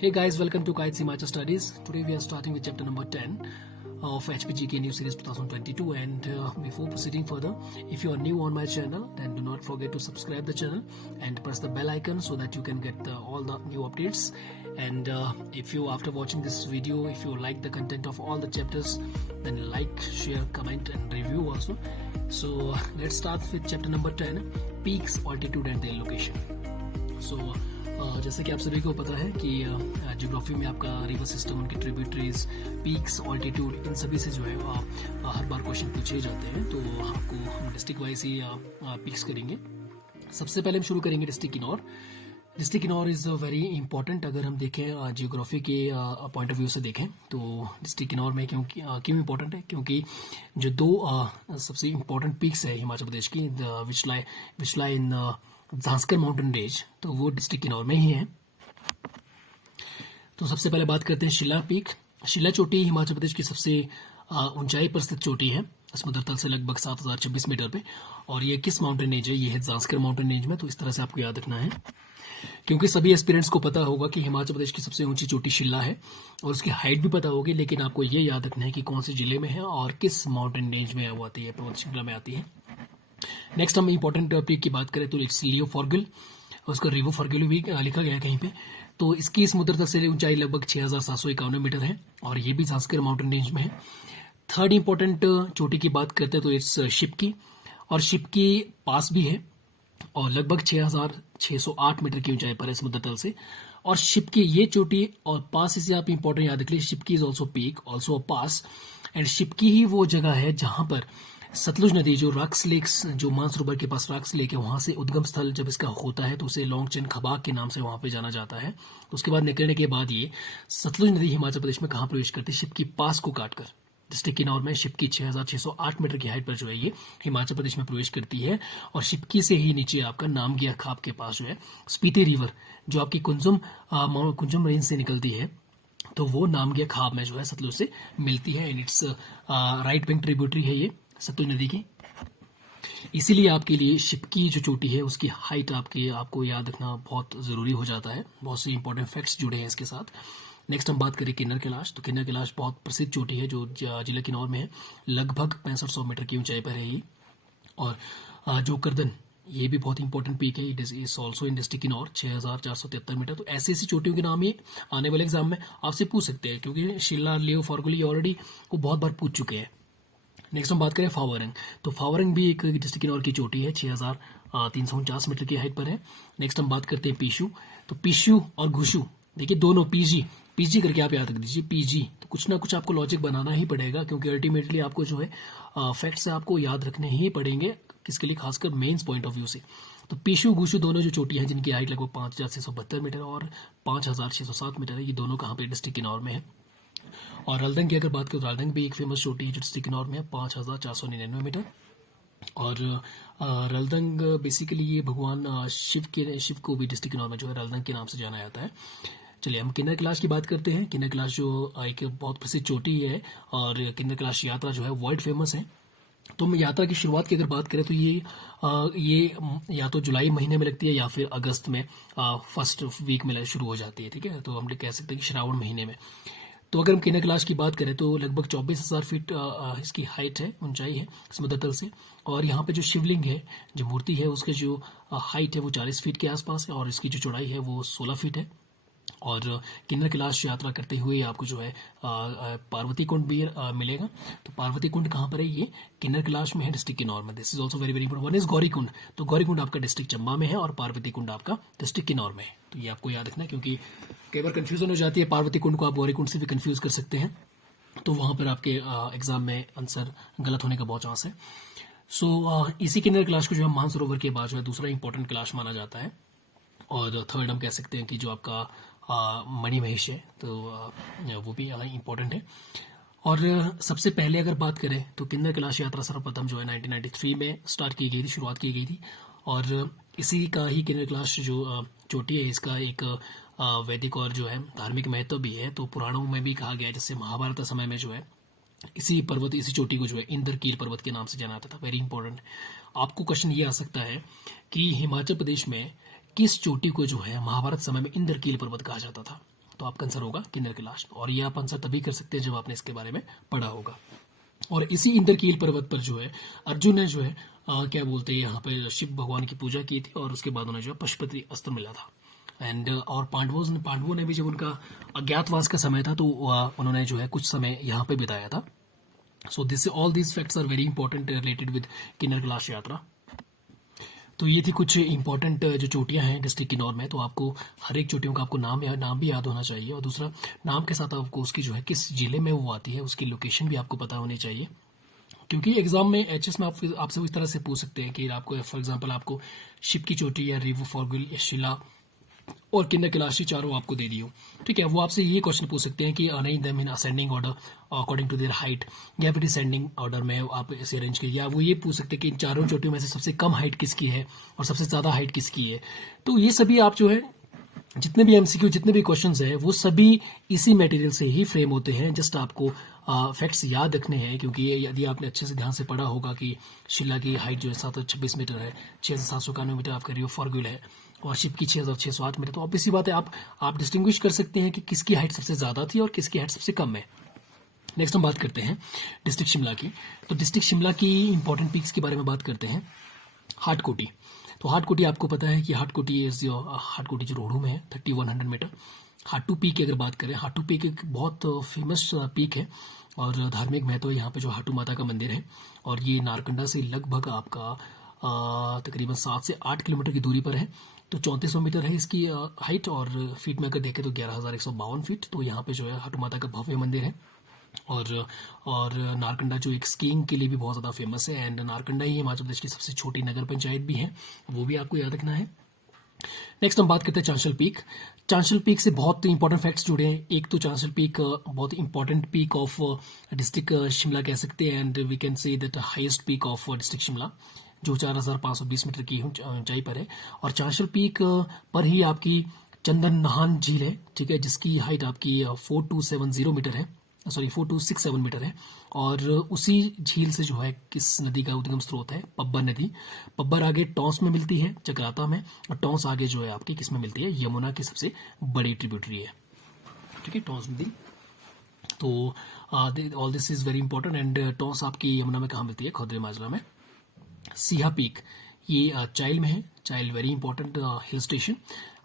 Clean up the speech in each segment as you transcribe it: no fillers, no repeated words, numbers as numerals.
Hey guys, welcome to Kites Himachal Studies. Today we are starting with chapter number 10 of HPGK New Series 2022 and before proceeding further, if you are new on my channel then do not forget to subscribe the channel and press the bell icon so that you can get all the new updates. And if you after watching this video, if you like the content of all the chapters, then like, share, comment and review also. So let's start with chapter number 10, Peaks, Altitude and their Location. So जैसे कि आप सभी को पता है कि geography में आपका रिवर सिस्टम, उनके ट्रिब्यूटरीज, पीक्स, ऑल्टीट्यूड, इन सभी से जो है हर बार क्वेश्चन पूछे जाते हैं। तो आपको हम डिस्ट्रिक्ट वाइज ही पीक्स करेंगे। सबसे पहले हम शुरू करेंगे district Kinnaur. District Kinnaur is very important. अगर हम देखें जियोग्राफी के पॉइंट ऑफ व्यू से देखें तो डिस्ट्रिक्ट किन्नौर में क्यों इंपॉर्टेंट है, क्योंकि जो दो सबसे इंपॉर्टेंट पीक्स है हिमाचल प्रदेश की, विच लाई इन झांस्कर माउंटेन रेंज, तो वो डिस्ट्रिक्ट किन्नौर में ही है। तो सबसे पहले बात करते हैं शिला पीक। शिला चोटी हिमाचल प्रदेश की सबसे ऊंचाई पर स्थित चोटी है, समुद्र तल से लगभग 7026 मीटर पे। और ये किस माउंटेन रेंज है? ये है झांस्कर माउंटेन रेंज में। तो इस तरह से आपको याद रखना है, क्योंकि सभी एस्पिरेंट्स को पता होगा कि हिमाचल प्रदेश की सबसे ऊंची चोटी शिला है और उसकी हाइट भी पता होगी, लेकिन आपको ये याद रखना है कि कौन से जिले में है और किस माउंटेन रेंज में वो आती है, पर्वत श्रृंखला में आती है। नेक्स्ट हम इंपॉर्टेंट पीक की बात करें तो इट्स लियो फॉर्गुल, उसका रिवो फॉर्गुल भी लिखा गया है कहीं पे। तो इसकी समुद्र तल से ऊंचाई लगभग 6751 मीटर है और ये भी झांस्कर माउंटेन रेंज में है। थर्ड इंपॉर्टेंट चोटी की बात करते हैं तो इट्स शिपकी, और शिपकी पास भी है और लगभग 6608 मीटर की ऊंचाई पर है समुद्र तल से। और शिपकी ये चोटी और पास, इसे आप इंपॉर्टेंट याद रख लीजिए, Shipki is also peak, also a pass. And Shipki ही वो जगह है जहां पर सतलुज नदी, जो रॉक्स लेक्स, जो मानसरोवर के पास रॉक्स लेक है, वहां से उद्गम स्थल जब इसका होता है तो उसे लॉन्गचेन खबाक के नाम से वहां पे जाना जाता है। उसके बाद निकलने के बाद ये सतलुज नदी हिमाचल प्रदेश में कहां प्रवेश करती है? शिपकी पास को काटकर। डिस्ट्रिक्ट किन्नौर में शिपकी 6608 मीटर की हाइट पर जो है ये हिमाचल प्रदेश में प्रवेश करती है। और शिपकी से ही नीचे आपका नामगिया खाप के पास जो है स्पीति रिवर, जो आपकी कुंजुम रेंज से निकलती है, तो वो नामगिया खाप में जो है सतलुज से मिलती है। And it's right bank tributary है ये सतलुज नदी की। इसीलिए आपके लिए शिपकी जो चोटी है उसकी हाइट आपको याद रखना बहुत जरूरी हो जाता है। बहुत से इंपॉर्टेंट फैक्ट्स जुड़े हैं इसके साथ। नेक्स्ट हम बात करें किन्नर कैलाश। तो किन्नर कैलाश बहुत प्रसिद्ध चोटी है जो जिला किन्नौर में है, लगभग 6500 मीटर की ऊंचाई पर है ये। और जो करदन, ये भी बहुत इंपॉर्टेंट पीक है, it is also in district Kinnaur, 6473 metre. तो ऐसी चोटियों के नाम ही आने वाले एग्जाम में आपसे पूछ सकते हैं, क्योंकि शिला, लियो फॉर्गुली ऑलरेडी वो बहुत बार पूछ चुके हैं। नेक्स्ट हम बात करें फावरंग। तो फावरंग भी एक डिस्ट्रिक्ट किन्नौर की चोटी है, 6349 मीटर की हाइट पर है। नेक्स्ट हम बात करते हैं पीशू। तो पीशू और घुशू, देखिए दोनों पीजी करके आप याद रख दीजिए, पीजी। तो कुछ ना कुछ आपको लॉजिक बनाना ही पड़ेगा, क्योंकि अल्टीमेटली आपको जो है फैक्ट्स आपको याद रखने ही पड़ेंगे, किसके लिए? खासकर मेंस पॉइंट ऑफ व्यू से। तो पीशू घुशू दोनों जो चोटियां हैं जिनकी हाइट लगभग 5672 मीटर और 5607 मीटर है, ये दोनों कहाँ पे? डिस्ट्रिक्ट किन्नौर में है। और रलदंग की अगर बात करें तो रलदंग भी एक फेमस चोटी है जो डिस्ट्रिक्ट किन्नौर में है, 5499 मीटर। और रलदंग बेसिकली ये भगवान शिव को भी डिस्ट्रिक्ट किन्नौर में जो है रलदंग के नाम से जाना जाता है। चलिए हम किन्नर कैलाश की बात करते हैं। किन्नर कैलाश जो एक बहुत प्रसिद्ध चोटी है और किन्नर कैलाश यात्रा जो है वर्ल्ड फेमस है। तो हम यात्रा की शुरुआत की अगर बात करें तो ये या तो जुलाई महीने में लगती है या फिर अगस्त में फर्स्ट वीक में शुरू हो जाती है, ठीक है। तो हम कह सकते हैं कि श्रावण महीने में। तो अगर हम किन्नर कैलाश की बात करें तो लगभग 24,000 फीट इसकी हाइट है, ऊंचाई है समुद्र तल से। और यहाँ पे जो शिवलिंग है, जो मूर्ति है, उसके जो हाइट है वो 40 फीट के आसपास है और इसकी जो चौड़ाई है वो 16 फीट है। और किन्नर कैलाश यात्रा करते हुए आपको जो है पार्वती कुंड भी मिलेगा। तो पार्वती कुंड कहाँ पर है? ये किन्नर कैलाश में है, डिस्ट्रिक्ट किन्नौर में। This is also very very important. One is Gauri Kund, तो गौरी कुंड आपका डिस्ट्रिक्ट चंबा में है और पार्वती कुंड आपका डिस्ट्रिक्ट किन्नौर में है। तो ये आपको याद रखना है, क्योंकि कई बार कंफ्यूजन हो जाती है। पार्वती कुंड को आप गौरी कुंड से भी कंफ्यूज कर सकते हैं, तो वहां पर आपके एग्जाम में आंसर गलत होने का बहुत चांस है। सो इसी किन्नर कैलाश को जो है मानसरोवर के बाद जो है दूसरा इंपॉर्टेंट कैलाश माना जाता है। और थर्ड हम कह सकते हैं कि जो आपका मणि महेश है, तो वो भी इम्पोर्टेंट है। और सबसे पहले अगर बात करें तो किन्नर कैलाश यात्रा सर्वप्रथम जो है 1993 में स्टार्ट की गई थी, शुरुआत की गई थी। और इसी का ही किन्नर कैलाश जो चोटी है, इसका एक वैदिक और जो है धार्मिक महत्व भी है। तो पुराणों में भी कहा गया है, जैसे महाभारत समय में जो है इसी चोटी को जो है इंद्रकील पर्वत के नाम से जाना जाता था। Very important. आपको क्वेश्चन ये आ सकता है कि हिमाचल प्रदेश में किस चोटी को जो है महाभारत समय में इंद्रकील पर्वत कहा जाता था? तो आपका आंसर होगा किन्नर कैलाश, और ये आप आंसर तभी कर सकते हैं जब आपने इसके बारे में पढ़ा होगा। और इसी इंद्रकील पर्वत पर जो है अर्जुन ने जो है क्या बोलते हैं यहाँ पे शिव भगवान की पूजा की थी, और उसके बाद उन्हें जो है पशुपति अस्त्र मिला था। एंड और पांडवों ने भी जब उनका अज्ञातवास का समय था तो उन्होंने जो है कुछ समय यहाँ पे बिताया था। So this all these facts are very important related with Kinnar Kailash yatra. तो ये थी कुछ इंपॉर्टेंट जो चोटियां हैं डिस्ट्रिक्ट किन्नौर में। तो आपको हर एक चोटियों का आपको नाम भी याद होना चाहिए, और दूसरा नाम के साथ आपको उसकी जो है किस जिले में वो आती है उसकी लोकेशन भी आपको पता होनी चाहिए, क्योंकि एग्जाम में एचएस में आपसे इस तरह से पूछ सकते हैं कि आपको फॉर एग्जांपल आपको शिव की चोटी या रिव फॉरगुल या शिला और किन्नर कैलाश चारों आपको दे दी हो, ठीक है। वो आपसे ये क्वेश्चन पूछ सकते हैं कि arrange them in ascending order according to their height, या फिर डिसेंडिंग ऑर्डर में आप इसे अरेंज करिए। या वो ये पूछ सकते हैं कि इन चारों चोटियों में से सबसे कम हाइट किसकी है और सबसे ज्यादा हाइट किसकी है। तो ये सभी आप जो है जितने भी एमसीक्यू जितने भी क्वेश्चंस हैं वो सभी इसी मटेरियल से ही फ्रेम होते हैं। जस्ट आपको फैक्ट्स याद रखने हैं, क्योंकि यदि आपने अच्छे से ध्यान से पढ़ा होगा कि शिला की हाइट जो है 726 मीटर है, 6791 मीटर आपका रियो फॉरगुल है, और शिप की 6608 मीटर। तो ऑब्वियस सी बात है आप डिस्टिंग्विश कर सकते हैं कि किसकी हाइट सबसे ज्यादा थी और किसकी हाइट सबसे कम है। नेक्स्ट हम बात करते हैं डिस्ट्रिक्ट शिमला की। तो डिस्ट्रिक्ट शिमला की इंपॉर्टेंट पीक्स के बारे में बात करते हैं। हाटकोटी, तो हाटकोटी आपको पता है कि हाटकोटी जो रोहड़ू में है 3100 मीटर। हाटू पीक की अगर बात करें, हाटू पीक एक बहुत फेमस पीक है और धार्मिक महत्व है यहाँ पे जो हाटू माता का मंदिर है, और ये नारकंडा से लगभग आपका तकरीबन 7 से 8 किलोमीटर की दूरी पर है। तो 3400 मीटर है इसकी हाइट, और फीट में अगर देखें तो 11,152 फीट। तो यहाँ पे जो है हाटू माता का भव्य मंदिर है, और नारकंडा जो एक स्कीइंग के लिए भी बहुत ज़्यादा फेमस है। एंड नारकंडा ही हिमाचल प्रदेश की सबसे छोटी नगर पंचायत भी है, वो भी आपको याद रखना है। नेक्स्ट हम बात करते हैं चांशल पीक। चांशल पीक से बहुत इंपॉर्टेंट फैक्ट्स जुड़े हैं। एक तो चांशल पीक बहुत important peak of district Shimla कह सकते हैं, and we can say that highest peak of district Shimla, जो 4520 मीटर की ऊंचाई पर है। और चांशल पीक पर ही आपकी चंदन नहान झील है, ठीक है, जिसकी हाइट आपकी 4270 मीटर है, सॉरी 4267 मीटर है। और उसी झील से जो है किस नदी का उद्गम स्रोत है, पब्बर नदी। पब्बर आगे टॉन्स में मिलती है, चक्राता में, और टॉन्स आगे जो है आपकी किस में मिलती है, यमुना की सबसे बड़ी ट्रिब्यूटरी है, ठीक है, टॉन्स नदी। तो all this is very important. And Tons आपकी यमुना में कहाँ मिलती है, खोदरे माजरा में। सिहा पीक ये चाइल में है, चाइल वेरी इंपॉर्टेंट हिल स्टेशन,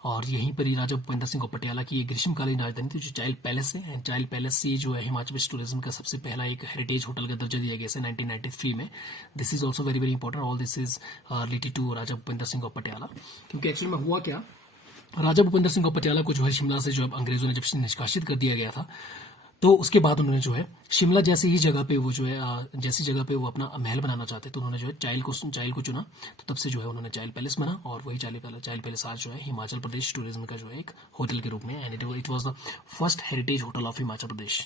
और यहीं पर ही राजा भूपेंद्र सिंह पटियाला की एक ग्रीष्मकालीन राजधानी थी जो चाइल पैलेस है। एंड चाइल पैलेस से जो है हिमाचल प्रदेश टूरिज्म का सबसे पहला एक हेरिटेज होटल का दर्जा दिया गया है 1993 में। This is also very very important, all this is related to Raja Bhupendra Singh Patiala. क्योंकि एक्चुअली में हुआ क्या, राजा भूपेंद्र सिंह पटियाला को जो है शिमला से जो अंग्रेजों ने जब निष्कासित कर दिया गया था, तो उसके बाद उन्होंने जो है शिमला जैसी ही जगह पे वो जो है जैसी जगह पे वो अपना महल बनाना चाहते, तो उन्होंने जो है चाइल को चुना। तो तब से जो है उन्होंने चाइल पैलेस बना, और वही चाइल पैलेस आज जो है हिमाचल प्रदेश टूरिज्म का जो है एक होटल के रूप में, and it was the first heritage hotel of Himachal Pradesh.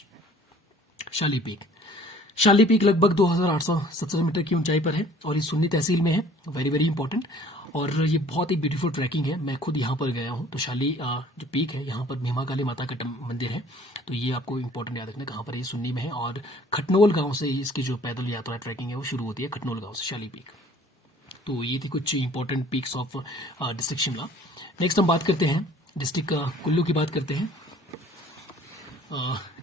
Shali peak, शाली पीक लगभग 2817 मीटर की ऊंचाई पर है, और ये सुन्नी तहसील में है, वेरी वेरी इंपॉर्टेंट। और ये बहुत ही ब्यूटीफुल ट्रैकिंग है, मैं खुद यहाँ पर गया हूँ। तो शाली जो पीक है यहाँ पर भीमा काली माता का मंदिर है, तो ये आपको इंपॉर्टेंट याद रखना कहाँ पर ये सुन्नी में है। और खटनोल गांव से इसकी जो पैदल यात्रा ट्रैकिंग है वो शुरू होती है, खटनोल गांव से शाली पीक। तो ये थी कुछ important peaks of district Shimla. Next हम बात करते हैं डिस्ट्रिक्ट कुल्लू की बात करते हैं।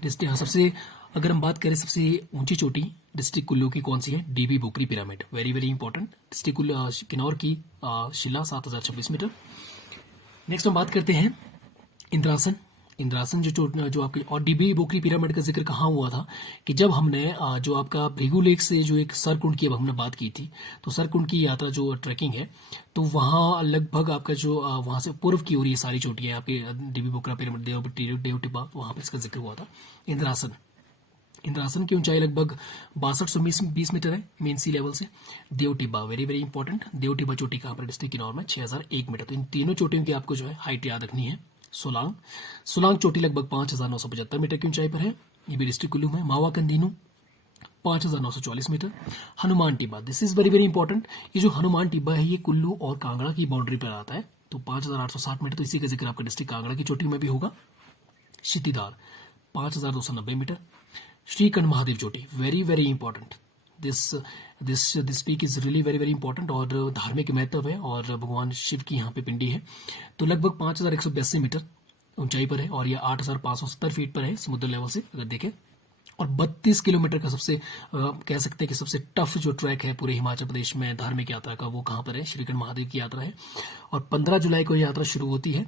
डिस्ट्रिक्ट सबसे अगर हम बात करें सबसे ऊंची चोटी डिस्ट्रिक्ट कुल्लू की कौन सी है, डीबी बोकरी pyramid, very very important. District Kinnaur की शिला 7026 मीटर। नेक्स्ट हम बात करते हैं इंद्रासन। इंद्रासन जो आपकी, और डीबी बोकरी पिरामिड का जिक्र कहाँ हुआ था कि जब हमने जो आपका भृगु लेक से जो एक सरकुंड की अब हमने बात की थी, तो सरकुंड की यात्रा जो ट्रैकिंग है, तो वहाँ लगभग आपका जो वहाँ से पूर्व की ओर ये सारी चोटियाँ आपकी डीबी बोकरा पिरामिड, देव टिब्बा, वहाँ पर इसका जिक्र हुआ था। इंद्रासन की ऊंचाई लगभग 6220 मीटर है मेन सी लेवल से। देव टिब्बा वेरी वेरी इंपॉर्टेंट, देव टिब्बा चोटी कहाँ पर, डिस्ट्रिक्ट किन्नौर में 6001 मीटर। तो इन तीनों चोटियों की आपको जो है हाइट याद रखनी है। सोलांग चोटी लगभग 5975 मीटर की ऊंचाई पर है, ये भी डिस्ट्रिक्ट कुल्लू में। मावा कंदीनू 5940 metre. Hanuman Tibba, this is very very important. ये जो हनुमान टिब्बा है ये कुल्लू और कांगड़ा की बाउंड्री पर आता है, तो 5860 मीटर। तो इसी का जिक्र आपका डिस्ट्रिक्ट कांगड़ा की चोटी में भी होगा। क्षितिदार 5290 मीटर। श्रीकंठ महादेव चोटी very very important, this peak is really very very important, और धार्मिक महत्व है, और भगवान शिव की यहाँ पे पिंडी है। तो लगभग 5182 मीटर ऊंचाई पर है और ये 8,570 फीट पर है समुद्र लेवल से अगर देखें। और 32 किलोमीटर का सबसे कह सकते हैं कि सबसे टफ जो ट्रैक है पूरे हिमाचल प्रदेश में धार्मिक यात्रा का, वो कहाँ पर है? श्रीखंड महादेव की यात्रा है। और 15 जुलाई को ये यात्रा शुरू होती है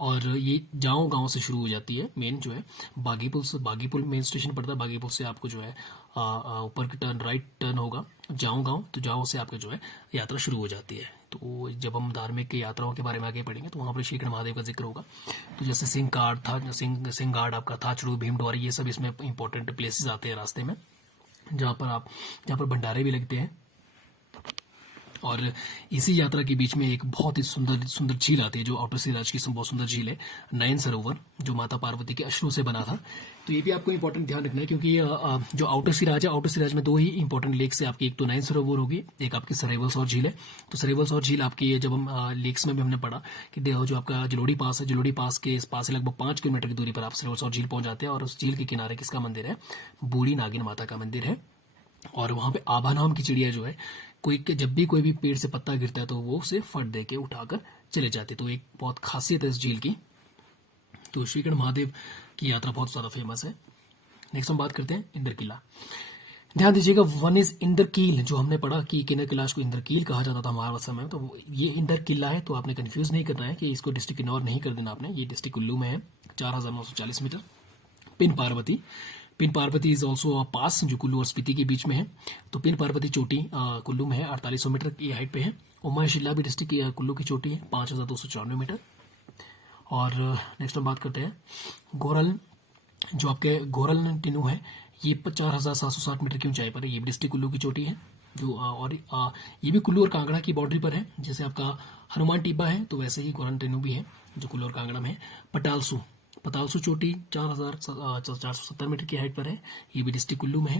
और ये जाओ गांव से शुरू हो जाती है। मेन जो है बागीपुल से, बागीपुल मेन स्टेशन पड़ता है। बागीपुल से आपको जो है ऊपर की टर्न, राइट टर्न होगा जाओ गांव, तो जाओ से आपका जो है यात्रा शुरू हो जाती है। तो जब हम धार्मिक यात्राओं के बारे में आगे पढ़ेंगे तो वहाँ पर श्रीखंड महादेव का जिक्र होगा। तो जैसे सिंह घाट था, सिंह घाट आपका थाचड़ू, भीमडोरी, ये सब इसमें इंपॉर्टेंट प्लेसेस आते हैं रास्ते में, जहाँ पर भंडारे भी लगते हैं। और इसी यात्रा के बीच में एक बहुत ही सुंदर सुंदर झील आती है जो आउटर सिराज की बहुत सुंदर झील है, नयन सरोवर, जो माता पार्वती के अश्रु से बना था। तो ये भी आपको इंपॉर्टेंट ध्यान रखना है क्योंकि जो आउटर सिराज है, आउटर सिराज में दो ही इंपॉर्टेंट लेक्स है आपकी, एक तो नयन सरोवर होगी, एक आपकी सरेवल्स और झील है। तो सरेवल्स और झील आपकी, जब हम लेक्स में भी हमने पढ़ा कि जो आपका जलोड़ी पास है, जलोड़ी पास के पास से लगभग 5 किलोमीटर की दूरी पर आप सरेवल्स और झील पहुंच जाते हैं। और उस झील के किनारे किसका मंदिर है? बूढ़ी नागिन माता का मंदिर है। और वहां पे आभा नाम की चिड़िया जो है, जब भी कोई भी पेड़ से पत्ता गिरता है तो वो उसे फट दे के उठाकर चले जाते। तो एक बहुत खासियत है इस झील की। तो श्रीखंड महादेव की यात्रा बहुत ज्यादा फेमस है। नेक्स्ट हम बात करते हैं इंद्र किला। ध्यान दीजिएगा, वन इज इंद्रकील, जो हमने पढ़ा कि किन्नर कैलाश को इंद्रकील कहा जाता था महाभारत समय में, तो ये इंद्र किला है। तो आपने कंफ्यूज नहीं करना है कि इसको डिस्ट्रिक्ट किन्नौर नहीं कर देना आपने, ये डिस्ट्रिक्ट कुल्लू में है। 4,940 metre. Pin Parvati, Pin Parvati is also a pass जो कुल्लू और स्पीति के बीच में है। तो पिन पार्वती चोटी कुल्लू में है, 4800 मीटर की हाइट पे है। उमाशिला भी डिस्ट्रिक्ट कुल्लू की चोटी है, 5,294 मीटर। और नेक्स्ट हम बात करते हैं गोरल, जो आपके गोरल टिनू है, ये 4,760 मीटर की ऊंचाई पर है। ये भी डिस्ट्रिक्ट कुल्लू की चोटी है। जो और ये भी कुल्लू और कांगड़ा की बाउंड्री पर है। जैसे आपका हनुमान टिब्बा है तो वैसे ही गोरल टिनू भी है जो कुल्लू और कांगड़ा में है। पटालसू, पतालसू चोटी 4,470 मीटर की हाइट पर है। ये भी डिस्ट्रिक्ट कुल्लू में है।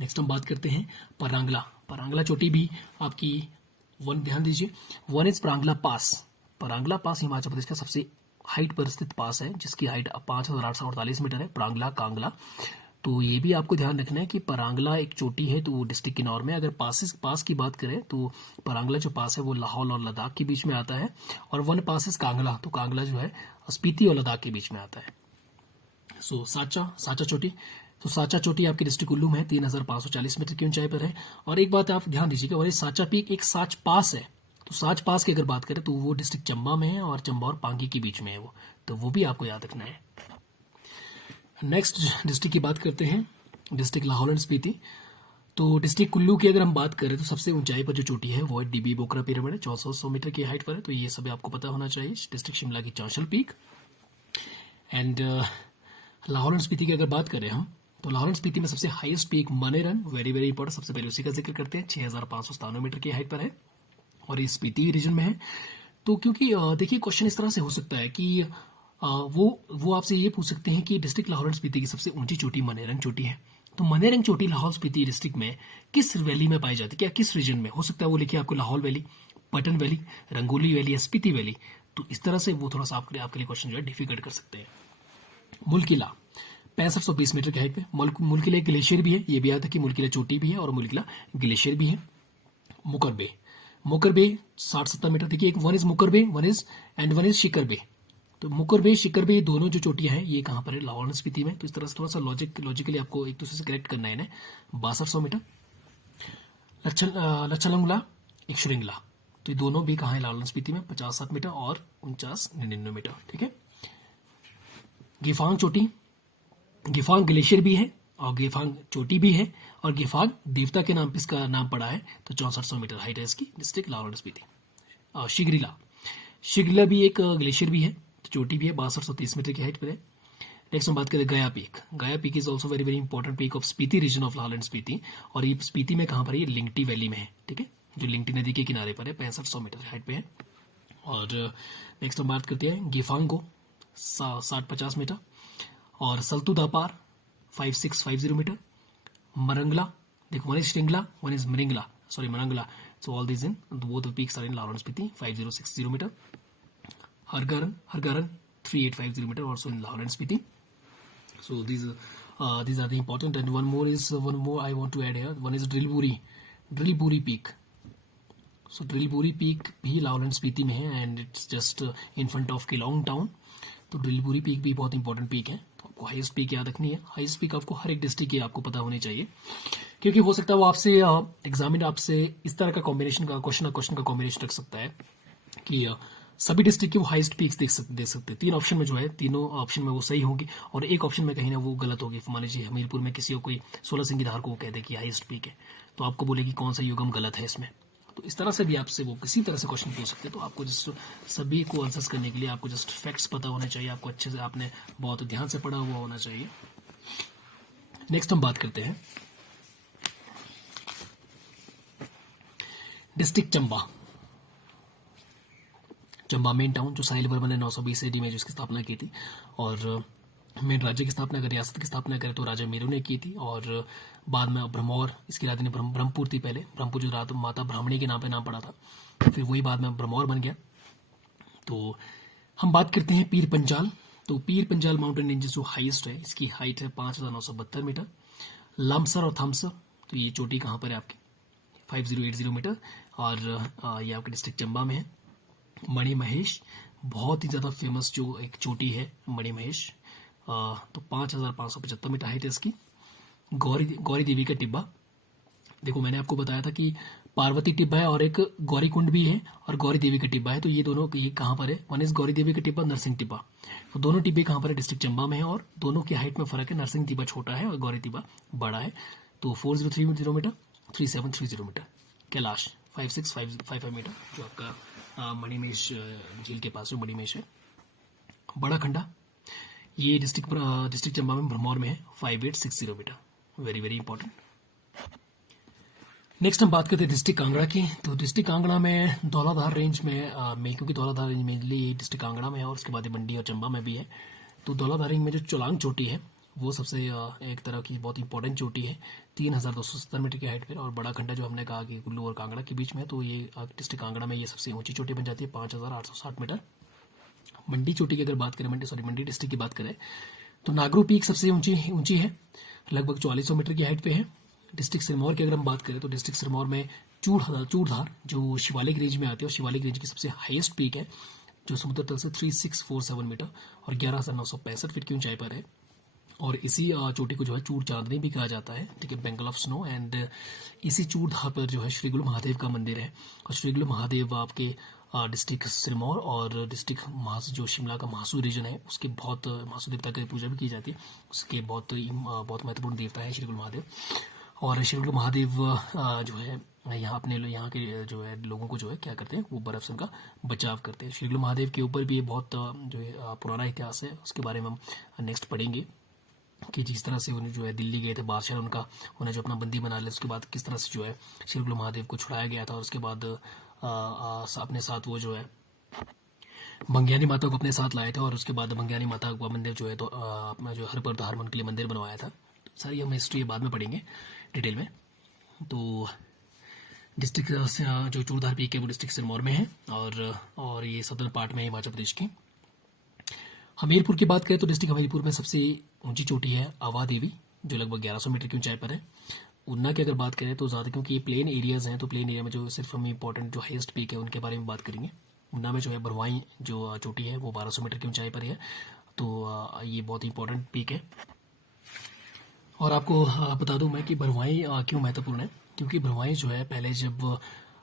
नेक्स्ट हम बात करते हैं परांगला, परांगला चोटी भी आपकी ध्यान दीजिए, वन इज परांगला पास। परांगला पास हिमाचल प्रदेश का सबसे हाइट पर स्थित पास है जिसकी हाइट 5,848 मीटर है, परांगला कांगला। तो ये भी आपको ध्यान रखना है कि परांगला एक चोटी है तो वो डिस्ट्रिक्ट किन्नौर में। अगर पास की बात करें तो परांगला जो पास है वो लाहौल और लद्दाख के बीच में आता है। और वन पासिस कांगला, तो कांगला जो है स्पीति और लद्दाख के बीच में आता है। सो साचा चोटी, तो साचा चोटी आपकी डिस्ट्रिक्ट कुल्लू में है, 3,540 मीटर की ऊंचाई पर है। और एक बात आप ध्यान दीजिएगा, और साचा पीक एक साच पास है। तो साच पास की अगर बात करें तो वो डिस्ट्रिक्ट चंबा में है और चंबा और पांगी के बीच में है वो, तो वो भी आपको याद रखना है। नेक्स्ट डिस्ट्रिक्ट की बात करते हैं, डिस्ट्रिक्ट लाहौल एंड स्पीति। तो डिस्ट्रिक्ट कुल्लू की अगर हम बात करें तो सबसे ऊंचाई पर जो चोटी है वो है डीबी बोकरा पिरामिड है, 1400 मीटर की हाइट पर है। तो ये सभी आपको पता होना चाहिए। डिस्ट्रिक्ट शिमला की Chanshal peak. And Lahaul and Spiti की अगर बात करें हम, तो लाहौल एंड स्पीति में सबसे highest peak Manirang, very very important, सबसे पहले उसी का जिक्र करते हैं, 6,597 मीटर की हाइट पर है और ये स्पीति रीजन में है। तो क्योंकि देखिए क्वेश्चन इस तरह से हो सकता है कि वो आपसे ये पूछ सकते हैं कि डिस्ट्रिक्ट लाहौल एंड स्पीति की सबसे ऊंची चोटी मनेरंग चोटी है। तो मनेरंग चोटी लाहौल स्पीति डिस्ट्रिक्ट में किस वैली में पाई जाती है, क्या किस रीजन में? हो सकता है वो लिखे आपको Lahaul valley, Patan valley, rangoli valley या स्पीति वैली। तो इस तरह से वो थोड़ा सा आपके लिए क्वेश्चन जो है डिफिकल्ट कर सकते हैं। मुलकिला 6520 मीटर की हाइट पे। मुलकिला एक ग्लेशियर भी है, ये भी याद है कि मुलकिला चोटी भी है और मुलकिला ग्लेशियर भी है। मुकरबे, मुकरबे 60-70 मीटर। देखिए एक वन इज मुकरबे, वन इज शिकरबे। तो मुकरबे शिकरबे दोनों जो चोटियां हैं ये कहां पर है? लाहौल स्पीति में। तो इस तरह से थोड़ा सा लॉजिकली आपको एक दूसरे से करेक्ट करना है इन्हें। 6200 मीटर। लच्छलंगला एक श्रृंगला, तो ये दोनों भी कहां है? लाहौल स्पीति में, 50-60 मीटर और 49-99 मीटर। ठीक है। गिफांग चोटी, गिफांग ग्लेशियर भी है और गिफांग चोटी भी है और गिफांग देवता के नाम पे इसका नाम पड़ा है। तो 6400 मीटर हाइट है इसकी, डिस्ट्रिक्ट लाहौल स्पीति। शिगरिला, शिगरिला भी एक ग्लेशियर भी है, तो चोटी भी है, 6230 मीटर की हाइट पर है। नेक्स्ट हम बात करें Gya peak. Gya peak is also very very important peak of Spiti region of Lahaul and Spiti. और ये स्पीति में कहां पर है? ये लिंगटी वैली में है। ठीक है, जो लिंगटी नदी के किनारे पर है, 6500 मीटर हाइट पे है। और नेक्स्ट हम बात करते हैं गिफांगो, 60-50 मीटर। और सल्तू दापार 5650 मीटर। मरंगला, देखो one is Shringla, one is Marangla. So all these in both peaks are in Lahaul Spiti, 5060 metre. हरगरन 3850 metre also in Lahaul and Spiti. So these are the important, and one more I want to add here. One is Drilburi Peak. So Drilburi Peak भी Lahaul and Spiti में है and it's just in front of Keelong town. तो ड्रिलपुरी peak भी बहुत important peak है, तो आपको highest peak याद रखनी है। हाईएस्ट पीक आपको हर एक डिस्ट्रिक्ट की आपको पता होनी चाहिए, क्योंकि हो सकता है वो आपसे एग्जामिनर आपसे इस तरह का कॉम्बिनेशन का क्वेश्चन का कॉम्बिनेशन रख सकता है कि सभी डिस्ट्रिक्ट की वो हाईएस्ट पीक्स दे सकते हैं। 3 ऑप्शन में जो है, तीनों ऑप्शन में वो सही होगी और एक ऑप्शन में कहीं ना वो गलत होगी। मान लीजिए हमीरपुर में किसी को कोई 16 सिंह की धार को वो कह दे कि हाईएस्ट पीक है, तो आपको बोले कि कौन सा युगम गलत है इसमें। तो इस तरह से भी आपसे वो किसी तरह से क्वेश्चन पूछ सकते हैं। तो आपको जस्ट सभी को आंसर्स करने के लिए आपको जस्ट फैक्ट्स पता होने चाहिए, आपको अच्छे से आपने बहुत ध्यान से पढ़ा हुआ होना चाहिए। नेक्स्ट हम बात करते हैं district Chamba. Chamba main town, जो साहिल वर्मा ने 920 AD में जिसकी स्थापना की थी, और मेन राज्य की स्थापना करें, रियासत की स्थापना करें तो राजा मीरू ने की थी। और बाद में ब्रह्मौर, इसकी राजधानी ब्रह्मपुर थी। पहले ब्रह्मपुर जो रात माता ब्राह्मणी के नाम पे नाम पड़ा था, फिर वही बाद में ब्रह्मौर बन गया। तो हम बात करते हैं पीर पंजाल। तो पीर पंजाल माउंटेन रेंज जो हाईएस्ट है, इसकी हाइट है 5972 मीटर। लमसर और थमसर, तो ये चोटी कहाँ पर है आपकी 5080 मीटर, और ये आपके डिस्ट्रिक्ट चंबा में है। मणि महेश, बहुत ही ज़्यादा फेमस जो एक चोटी है मणि महेश, तो 5575 मीटर हाइट है इसकी। गौरी देवी का टिब्बा, देखो मैंने आपको बताया था कि पार्वती टिब्बा है और एक गौरी कुंड भी है और गौरी देवी का टिब्बा है, तो ये दोनों ये कहाँ पर है, वन इज गौरी देवी का टिब्बा, नरसिंह टिब्बा। तो दोनों टिब्बे कहाँ पर है, डिस्ट्रिक्ट चंबा में है, और दोनों की हाइट में फर्क है, नरसिंह टिब्बा छोटा है और गौरी टिब्बा बड़ा है। तो 4030 मीटर, 3730 मीटर। कैलाश 5655 मीटर, जो आपका मणिमेश झील के पास जो मणिमेश है। बड़ा खंडा, ये डिस्ट्रिक्ट चंबा में ब्रह्मौर में है, 5860 metre, very very important. Next हम बात करते हैं डिस्ट्रिक्ट कांगड़ा की। तो डिस्ट्रिक्ट कांगड़ा में धौलाधार रेंज में क्योंकि Dhauladhar range mainly district Kangra में है और उसके बाद मंडी और चंबा में भी है। तो धौलाधार रेंज में जो चोलांग चोटी है वो सबसे एक तरह की बहुत इंपॉर्टेंट चोटी है, 3270 मीटर की हाइट पर। और बड़ा खंडा जो हमने कहा कि कुल्लू और कांगड़ा के बीच में, तो ये डिस्ट्रिक्ट कांगड़ा में ये सबसे ऊंची चोटी बन जाती है, 5860 मीटर। मंडी चोटी की अगर बात करें, मंडी डिस्ट्रिक्ट की बात करें, तो नागरू पीक सबसे ऊंची है, लगभग 4400 मीटर की हाइट पे है। डिस्ट्रिक्ट सिरमौर की अगर हम बात करें तो डिस्ट्रिक्ट सिरमौर में चूड़धार जो शिवालिक रेंज में आती है, और शिवालिक रेंज की सबसे हाईएस्ट पीक है, जो समुद्र तल से 3647 मीटर और 11965 फीट की ऊंचाई पर है। और इसी चोटी को जो है चूड़ चांदनी भी कहा जाता है, ठीक है, बैंगल ऑफ स्नो। एंड इसी चूड़धार पर जो है श्री गुरु महादेव का मंदिर है, और श्री गुरु महादेव आपके डिस्ट्रिक्ट सिरमौर और डिस्ट्रिक्ट जो शिमला का महासू रीजन है, उसके बहुत महासू देवता की पूजा भी की जाती है, उसके बहुत महत्वपूर्ण देवता है श्री गुरु महादेव। और श्री गुरु महादेव जो है यहाँ अपने यहाँ के जो है लोगों को जो है क्या करते हैं, वो बर्फ से उनका बचाव करते हैं। श्री गुरु महादेव के ऊपर भी बहुत जो है पुराना इतिहास है, उसके बारे में हम नेक्स्ट पढ़ेंगे कि जिस तरह से उन्हें जो है दिल्ली गए थे बादशाह, उन्हें जो अपना बंदी बना लिया, उसके बाद किस तरह से जो है श्री गुरु महादेव को छुड़ाया गया था, और उसके बाद अपने साथ वो जो है भंग्यानी माता को अपने साथ लाए थे, और उसके बाद भंग्यानी माता का मंदिर जो है तो अपना जो हर पर धार उनके लिए मंदिर बनवाया था। तो सारी हम हिस्ट्री बाद में पढ़ेंगे डिटेल में। तो डिस्ट्रिक्ट जो चूड़धार पीक है वो डिस्ट्रिक्ट सिरमौर में है, और ये सदर्न पार्ट में है हिमाचल प्रदेश की। हमीरपुर की बात करें तो डिस्ट्रिक्ट हमीरपुर में सबसे ऊंची चोटी है आवा देवी, जो लगभग 1100 मीटर की ऊंचाई पर है। उन्ना की अगर बात करें तो ज़्यादा, क्योंकि ये प्लेन एरियाज हैं, तो प्लेन एरिया में जो सिर्फ हम इंपॉर्टेंट जो हाईएस्ट पीक है उनके बारे में बात करेंगे। उन्ना में जो है बरवाई जो चोटी है वो 1200 मीटर की ऊंचाई पर है, तो ये बहुत इंपॉर्टेंट पीक है। और आपको बता दूं मैं कि बरवाई क्यों महत्वपूर्ण है, क्योंकि बरवाई जो है पहले जब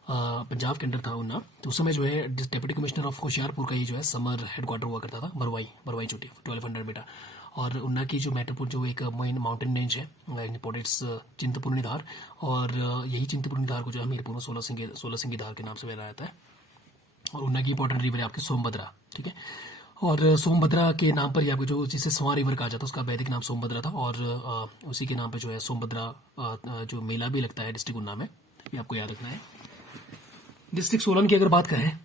पंजाब के अंडर था उन्ना, तो उस समय जो है डिप्टी कमिश्नर ऑफ होशियारपुर का ही जो है समर हेडक्वार्टर हुआ करता था बरवाई चोटी 1200 मीटर। और उन्ना की जो महत्वपूर्ण जो एक मेन माउंटेन रेंज है इंपॉर्टेंट्स चिंतपूर्णी धार, और यही चिंतपूर्णी धार को जो हमीरपुर में 16 सिंगी धार के नाम से जाना जाता है। और उन्ना की इंपॉर्टेंट रिवर है आपकी सोमभद्रा, ठीक है, और सोमभद्रा के नाम पर ही आपको जो जिसे स्वां रिवर कहा जाता है उसका वैदिक नाम सोमभद्रा था, और उसी के नाम पर जो है सोमभद्रा जो मेला भी लगता है डिस्ट्रिक्ट उन्ना में, ये आपको याद रखना है। डिस्ट्रिक्ट सोलन की अगर बात करें,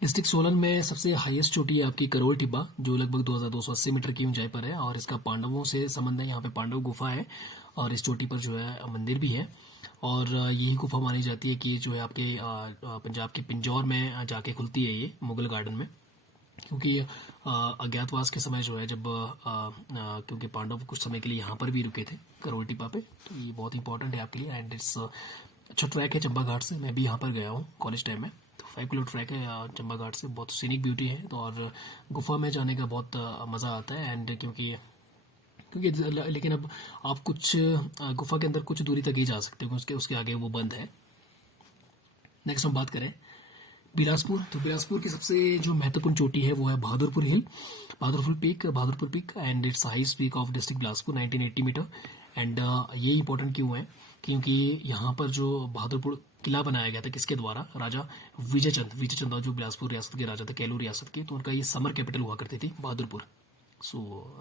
डिस्ट्रिक्ट सोलन में सबसे हाईएस्ट चोटी है आपकी करोल टिब्बा, जो लगभग 2280 मीटर की ऊंचाई पर है, और इसका पांडवों से संबंध है, यहाँ पे पांडव गुफा है, और इस चोटी पर जो है मंदिर भी है। और यही गुफा मानी जाती है कि जो है आपके पंजाब के पिंजौर में जाके खुलती है ये मुगल गार्डन में, क्योंकि अज्ञातवास के समय जो है जब क्योंकि पांडव कुछ समय के लिए यहाँ पर भी रुके थे करोल टिब्बा पे, तो ये बहुत इंपॉर्टेंट है आपके लिए। एंड इट्स अच्छा ट्रैक है चंबा घाट से, मैं भी यहाँ पर गया हूँ कॉलेज टाइम में, तो 5 किलो ट्रैक है चंबा घाट से, बहुत सीनिक ब्यूटी है। तो और गुफा में जाने का बहुत मज़ा आता है। एंड क्योंकि क्योंकि लेकिन अब आप कुछ गुफा के अंदर कुछ दूरी तक ही जा सकते हो, उसके उसके आगे वो बंद है। नेक्स्ट हम बात करें बिलासपुर। तो बिलासपुर की सबसे जो महत्वपूर्ण चोटी है वो है Bahadurpur hill, Bahadurpur peak and it's highest peak of district Bilaspur 1980 metre. And ये इंपॉर्टेंट क्यों है, क्योंकि यहाँ पर जो बहादुरपुर किला बनाया गया था किसके द्वारा, राजा विजयचंद जो बिलासपुर रियासत के राजा थे, कैलू रियासत के, तो उनका ये समर कैपिटल हुआ करती थी Bahadurpur. So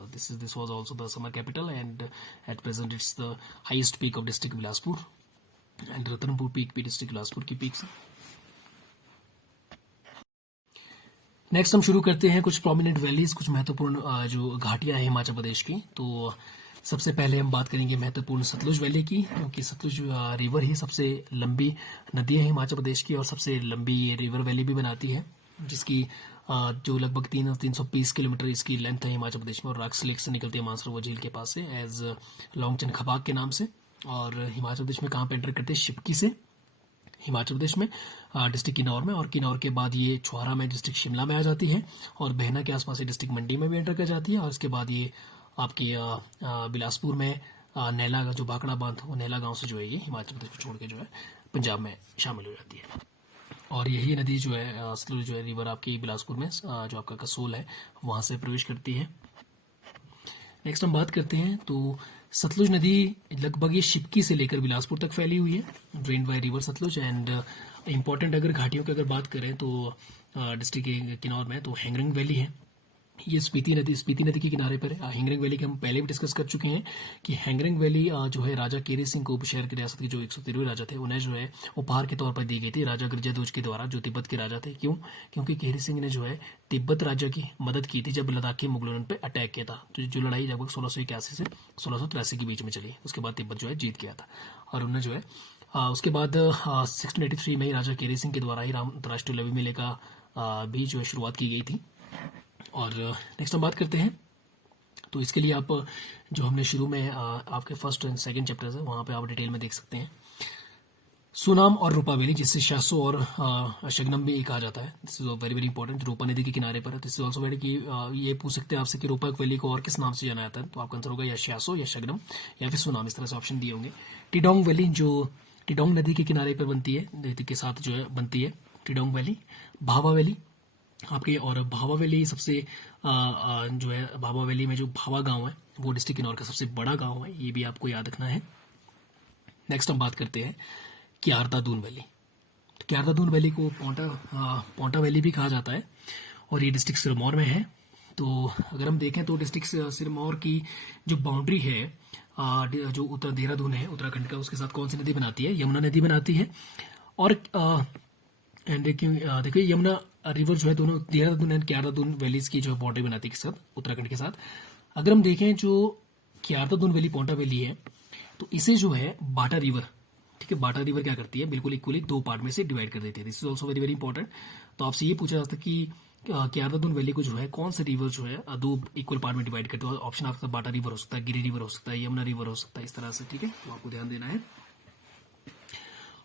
this was also the summer capital, and at present it's the highest peak of district Bilaspur, and Ratanpur peak भी district Bilaspur की peak से। नेक्स्ट हम शुरू करते हैं कुछ प्रोमिनेंट वैलीज, कुछ महत्वपूर्ण जो घाटियां हैं हिमाचल प्रदेश की। तो सबसे पहले हम बात करेंगे महत्वपूर्ण सतलुज वैली की, क्योंकि सतलुज रिवर ही सबसे लंबी नदी है हिमाचल प्रदेश की और सबसे लंबी ये रिवर वैली भी बनाती है, जिसकी जो लगभग 320 किलोमीटर इसकी लेंथ है हिमाचल प्रदेश में, और राक्स लेक से निकलती है मानसरोवर झील के पास से एज लॉन्गचंद खबाग के नाम से। और हिमाचल प्रदेश में कहाँ पे एंटर करते हैं, शिपकी से हिमाचल प्रदेश में डिस्ट्रिक्ट किन्नौर में, और किन्नौर के बाद ये छुआरा में डिस्ट्रिक्ट शिमला में आ जाती है, और बहना के आसपास ये डिस्ट्रिक्ट मंडी में भी एंटर कर जाती है। और इसके बाद ये आपकी बिलासपुर में नैला का जो भाखड़ा बांध, वो नैला गांव से जो है ये हिमाचल प्रदेश को छोड़ के जो है पंजाब में शामिल हो जाती है। और यही नदी जो है सतलुज जो है रिवर आपकी बिलासपुर में जो आपका कसोल है वहां से प्रवेश करती है। नेक्स्ट हम बात करते हैं तो सतलुज नदी लगभग ये शिपकी से लेकर बिलासपुर तक फैली हुई है, drained by river Sutlej. And important अगर घाटियों की अगर बात करें तो डिस्ट्रिक्ट किन्नौर में तो हैंगरंग वैली है, ये स्पीति नदी के किनारे पर है। हैंगरंग वैली के हम पहले भी डिस्कस कर चुके हैं कि हैंगरंग वैली जो है राजा केरी सिंह को शहर की रियासत के जो 113वें राजा थे उन्हें जो है उपहार के तौर पर दी गई थी राजा गिरजाध्वज के द्वारा, जो तिब्बत के राजा थे। क्यों, क्योंकि केरी सिंह ने जो है तिब्बत राजा की मदद की थी जब लद्दाखी मुगलों ने पे अटैक किया था। तो जो लड़ाई लगभग 1681 से 1683 के बीच में चली, उसके बाद तिब्बत जो है जीत गया था। और उन्हें जो है उसके बाद 1683 में ही राजा केरी सिंह के द्वारा ही अंतर्राष्ट्रीय लवी मेले का भी जो है शुरुआत की गई थी। और नेक्स्ट हम बात करते हैं तो इसके लिए आप जो हमने शुरू में आपके फर्स्ट एंड सेकंड चैप्टर्स है वहाँ पे आप डिटेल में देख सकते हैं सुनाम और रूपा वैली, जिससे शासो और शगनम भी कहा जाता है। This is very very important, Rupa नदी के किनारे पर है। दिस इज ऑल्सो वेरी कि ये पूछ सकते हैं आपसे कि रूपा वैली को और किस नाम से जाना जाता है, तो आपका आंसर होगा या शासो या शगनम या फिर सुनाम, इस तरह से ऑप्शन दिए होंगे। टिडोंग वैली जो टिडोंग नदी के किनारे पर बनती है, नदी के साथ जो है बनती है टिडोंग वैली। भावा वैली आपके, और भावा वैली सबसे जो है भावा वैली में जो भावा गांव है वो डिस्ट्रिक्ट किन्नौर का सबसे बड़ा गांव है, ये भी आपको याद रखना है। नेक्स्ट हम बात करते हैं क्यारदा दून वैली। तो क्यारदा दून वैली को पोंटा वैली भी कहा जाता है और ये डिस्ट्रिक्ट सिरमौर में है। तो अगर हम देखें तो डिस्ट्रिक्ट सिरमौर की जो बाउंड्री है जो उत्तर देहरादून है उत्तराखंड का, उसके साथ कौन सी नदी बनाती है, यमुना नदी बनाती है। और एंड देखिए यमुना रिवर जो है दोनों देहरादून एंड क्यारदादून वैलीज की जो बाउंड्री बनाती है साथ उत्तराखंड के साथ। अगर हम देखें जो क्यारदादून वैली पोंटा वैली है तो इसे जो है बाटा रिवर, ठीक है, बाटा रिवर क्या करती है, बिल्कुल इक्वली दो पार्ट में से डिवाइड कर देती है। This is also very very important. तो आपसे ये पूछा जाता है कि क्यारदादून वैली को जो है कौन सा रिवर जो है दो इक्वल पार्ट में डिवाइड करते हैं। ऑप्शन आपका बाटा रिवर हो सकता है, गिरी रिवर हो सकता है, यमुना रिवर हो सकता है, इस तरह से, ठीक है, तो आपको ध्यान देना है।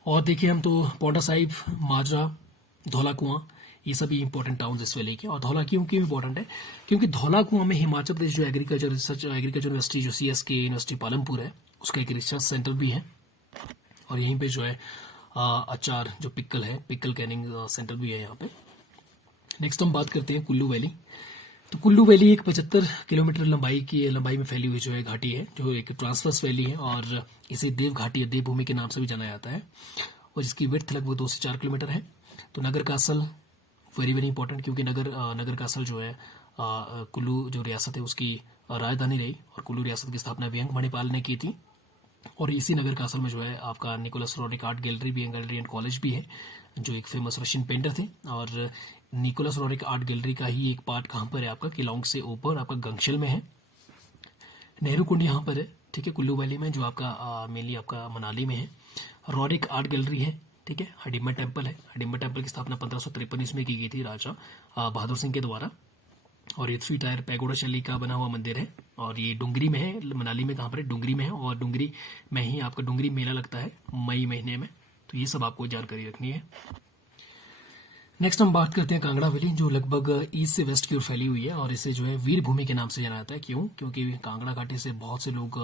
और देखिए हम तो पोंटा साहिब, माजरा, धौला कुआं, ये सभी इंपॉर्टेंट टाउन इस वैली के। और धौला क्यों इंपॉर्टेंट है, क्योंकि धौला कुआं में हिमाचल प्रदेश जो एग्रीकल्चर यूनिवर्सिटी जो CSK यूनिवर्सिटी पालमपुर है उसका एक रिसर्च सेंटर भी है। और यहीं पे जो है अचार जो पिकल कैनिंग सेंटर भी है यहाँ पे। नेक्स्ट हम बात करते हैं कुल्लू वैली। तो कुल्लू वैली एक 75 किलोमीटर लंबाई में फैली हुई जो है घाटी है, जो एक ट्रांसवर्स वैली है और इसे देव घाटी या देवभूमि के नाम से भी जाना जाता है, और जिसकी विड्थ लगभग 2 से 4 किलोमीटर है। तो नगर कासल वेरी वेरी इंपॉर्टेंट, क्योंकि नगर कासल जो है कुल्लू जो रियासत है उसकी राजधानी रही, और कुल्लू रियासत की स्थापना व्यंग मणिपाल ने की थी। और इसी नगर कासल में जो है आपका निकोलस रोड्रिक आर्ट गैलरी एंड कॉलेज भी है, जो एक फेमस रशियन पेंटर थे। और निकोलस रोड्रिक आर्ट गैलरी का ही एक पार्ट कहाँ पर है आपका, किलोंग से ऊपर आपका गंगशल में है। नेहरू कुंड यहाँ पर है, ठीक है, कुल्लू वैली में, जो आपका मेनली आपका मनाली में है। रोड्रिक आर्ट गैलरी है, ठीक है। हडिम्बा टेम्पल है, हडिम्बा टेम्पल की स्थापना 1553 ईस्वी में की गई थी राजा बहादुर सिंह के द्वारा। और ये 3 टायर पैगोडा शैली का बना हुआ मंदिर है, और ये डुंगरी में है, मनाली में कहाँ पर है, डुंगरी में है। और डुंगरी में ही आपका डुंगरी मेला लगता है मई महीने में। तो ये सब आपको जानकारी रखनी है। नेक्स्ट हम बात करते हैं कांगड़ा वैली, जो लगभग ईस्ट से वेस्ट की ओर फैली हुई है और इसे जो है वीर भूमि के नाम से जाना जाता है। क्यों? क्योंकि कांगड़ा घाटी से बहुत से लोग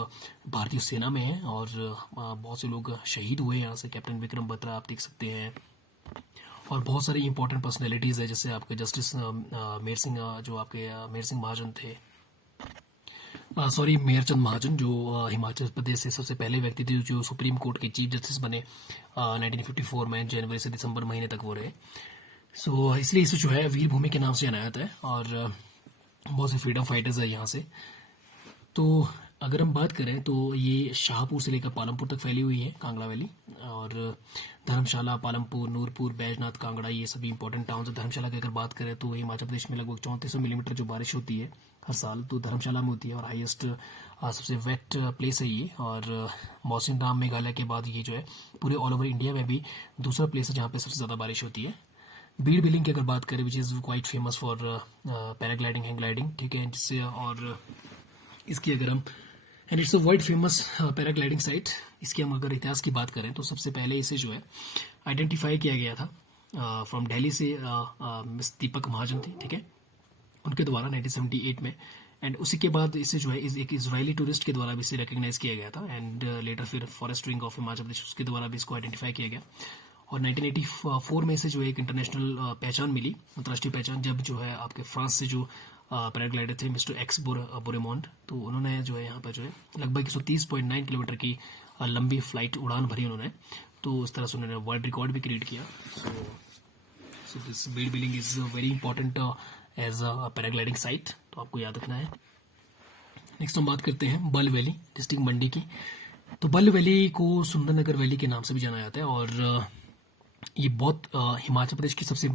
भारतीय सेना में हैं और बहुत से लोग शहीद हुए हैं यहाँ से। कैप्टन विक्रम बत्रा आप देख सकते हैं और बहुत सारी इंपॉर्टेंट पर्सनैलिटीज़ है, जैसे आपके जस्टिस मेहर सिंह, जो आपके मेहर सिंह महाजन थे, सॉरी मेहरचंद महाजन, जो हिमाचल प्रदेश से सबसे पहले व्यक्ति थे जो सुप्रीम कोर्ट के चीफ जस्टिस बने 1954 में। जनवरी से दिसंबर महीने तक वो रहे। सो इसलिए इसे जो है वीर भूमि के नाम से जाना जाता है और बहुत से फ्रीडम फाइटर्स है यहाँ से। तो अगर हम बात करें तो ये शाहपुर से लेकर पालमपुर तक फैली हुई है कांगड़ा वैली, और धर्मशाला, पालमपुर, नूरपुर, बैजनाथ, कांगड़ा, ये सभी इंपॉर्टेंट टाउन है। धर्मशाला की अगर बात करें तो हिमाचल प्रदेश में लगभग 3400 मिलीमीटर जो बारिश होती है हर साल, तो धर्मशाला में होती है और हाईएस्ट सबसे वेट प्लेस है ये। और मौसिन राम, मेघालय के बाद ये जो है पूरे ऑल ओवर इंडिया में भी दूसरा प्लेस है जहाँ पे सबसे ज़्यादा बारिश होती है। बीड़ बिलिंग की अगर बात करें, which is quite famous for paragliding, hang gliding, ठीक है, जिससे और इसकी अगर हम and it's a world famous paragliding site. इसकी हम अगर इतिहास की बात करें तो सबसे पहले इसे जो है आइडेंटिफाई किया गया था फ्रॉम दिल्ली से मिस दीपक महाजन थे, ठीक है, उनके द्वारा 1978 में। एंड उसी के बाद इसे जो है एक इजरायली टूरिस्ट के द्वारा भी इसे रिकग्नाइज किया गया था। एंड लेटर फिर फॉरेस्ट विंग ऑफ हिमाचल प्रदेश उसके द्वारा भी इसको आइडेंटिफाई किया गया। और 1984 में इसे जो है एक इंटरनेशनल पहचान मिली, अंतर्राष्ट्रीय पहचान, जब जो है आपके फ्रांस से जो पैराग्लाइडर थे मिस्टर एक्स बोरेमोंड, तो उन्होंने जो है यहाँ पर जो है लगभग 130.9 किलोमीटर की लंबी फ्लाइट उड़ान भरी उन्होंने। तो इस तरह से उन्होंने वर्ल्ड रिकॉर्ड भी क्रिएट किया। So this Bir Billing is very important as a paragliding site, तो आपको याद रखना है। नेक्स्ट हम बात करते हैं बल वैली, डिस्ट्रिक्ट मंडी की। तो बल वैली को सुंदरनगर वैली के नाम से भी जाना जाता है और ये बहुत हिमाचल प्रदेश की सबसे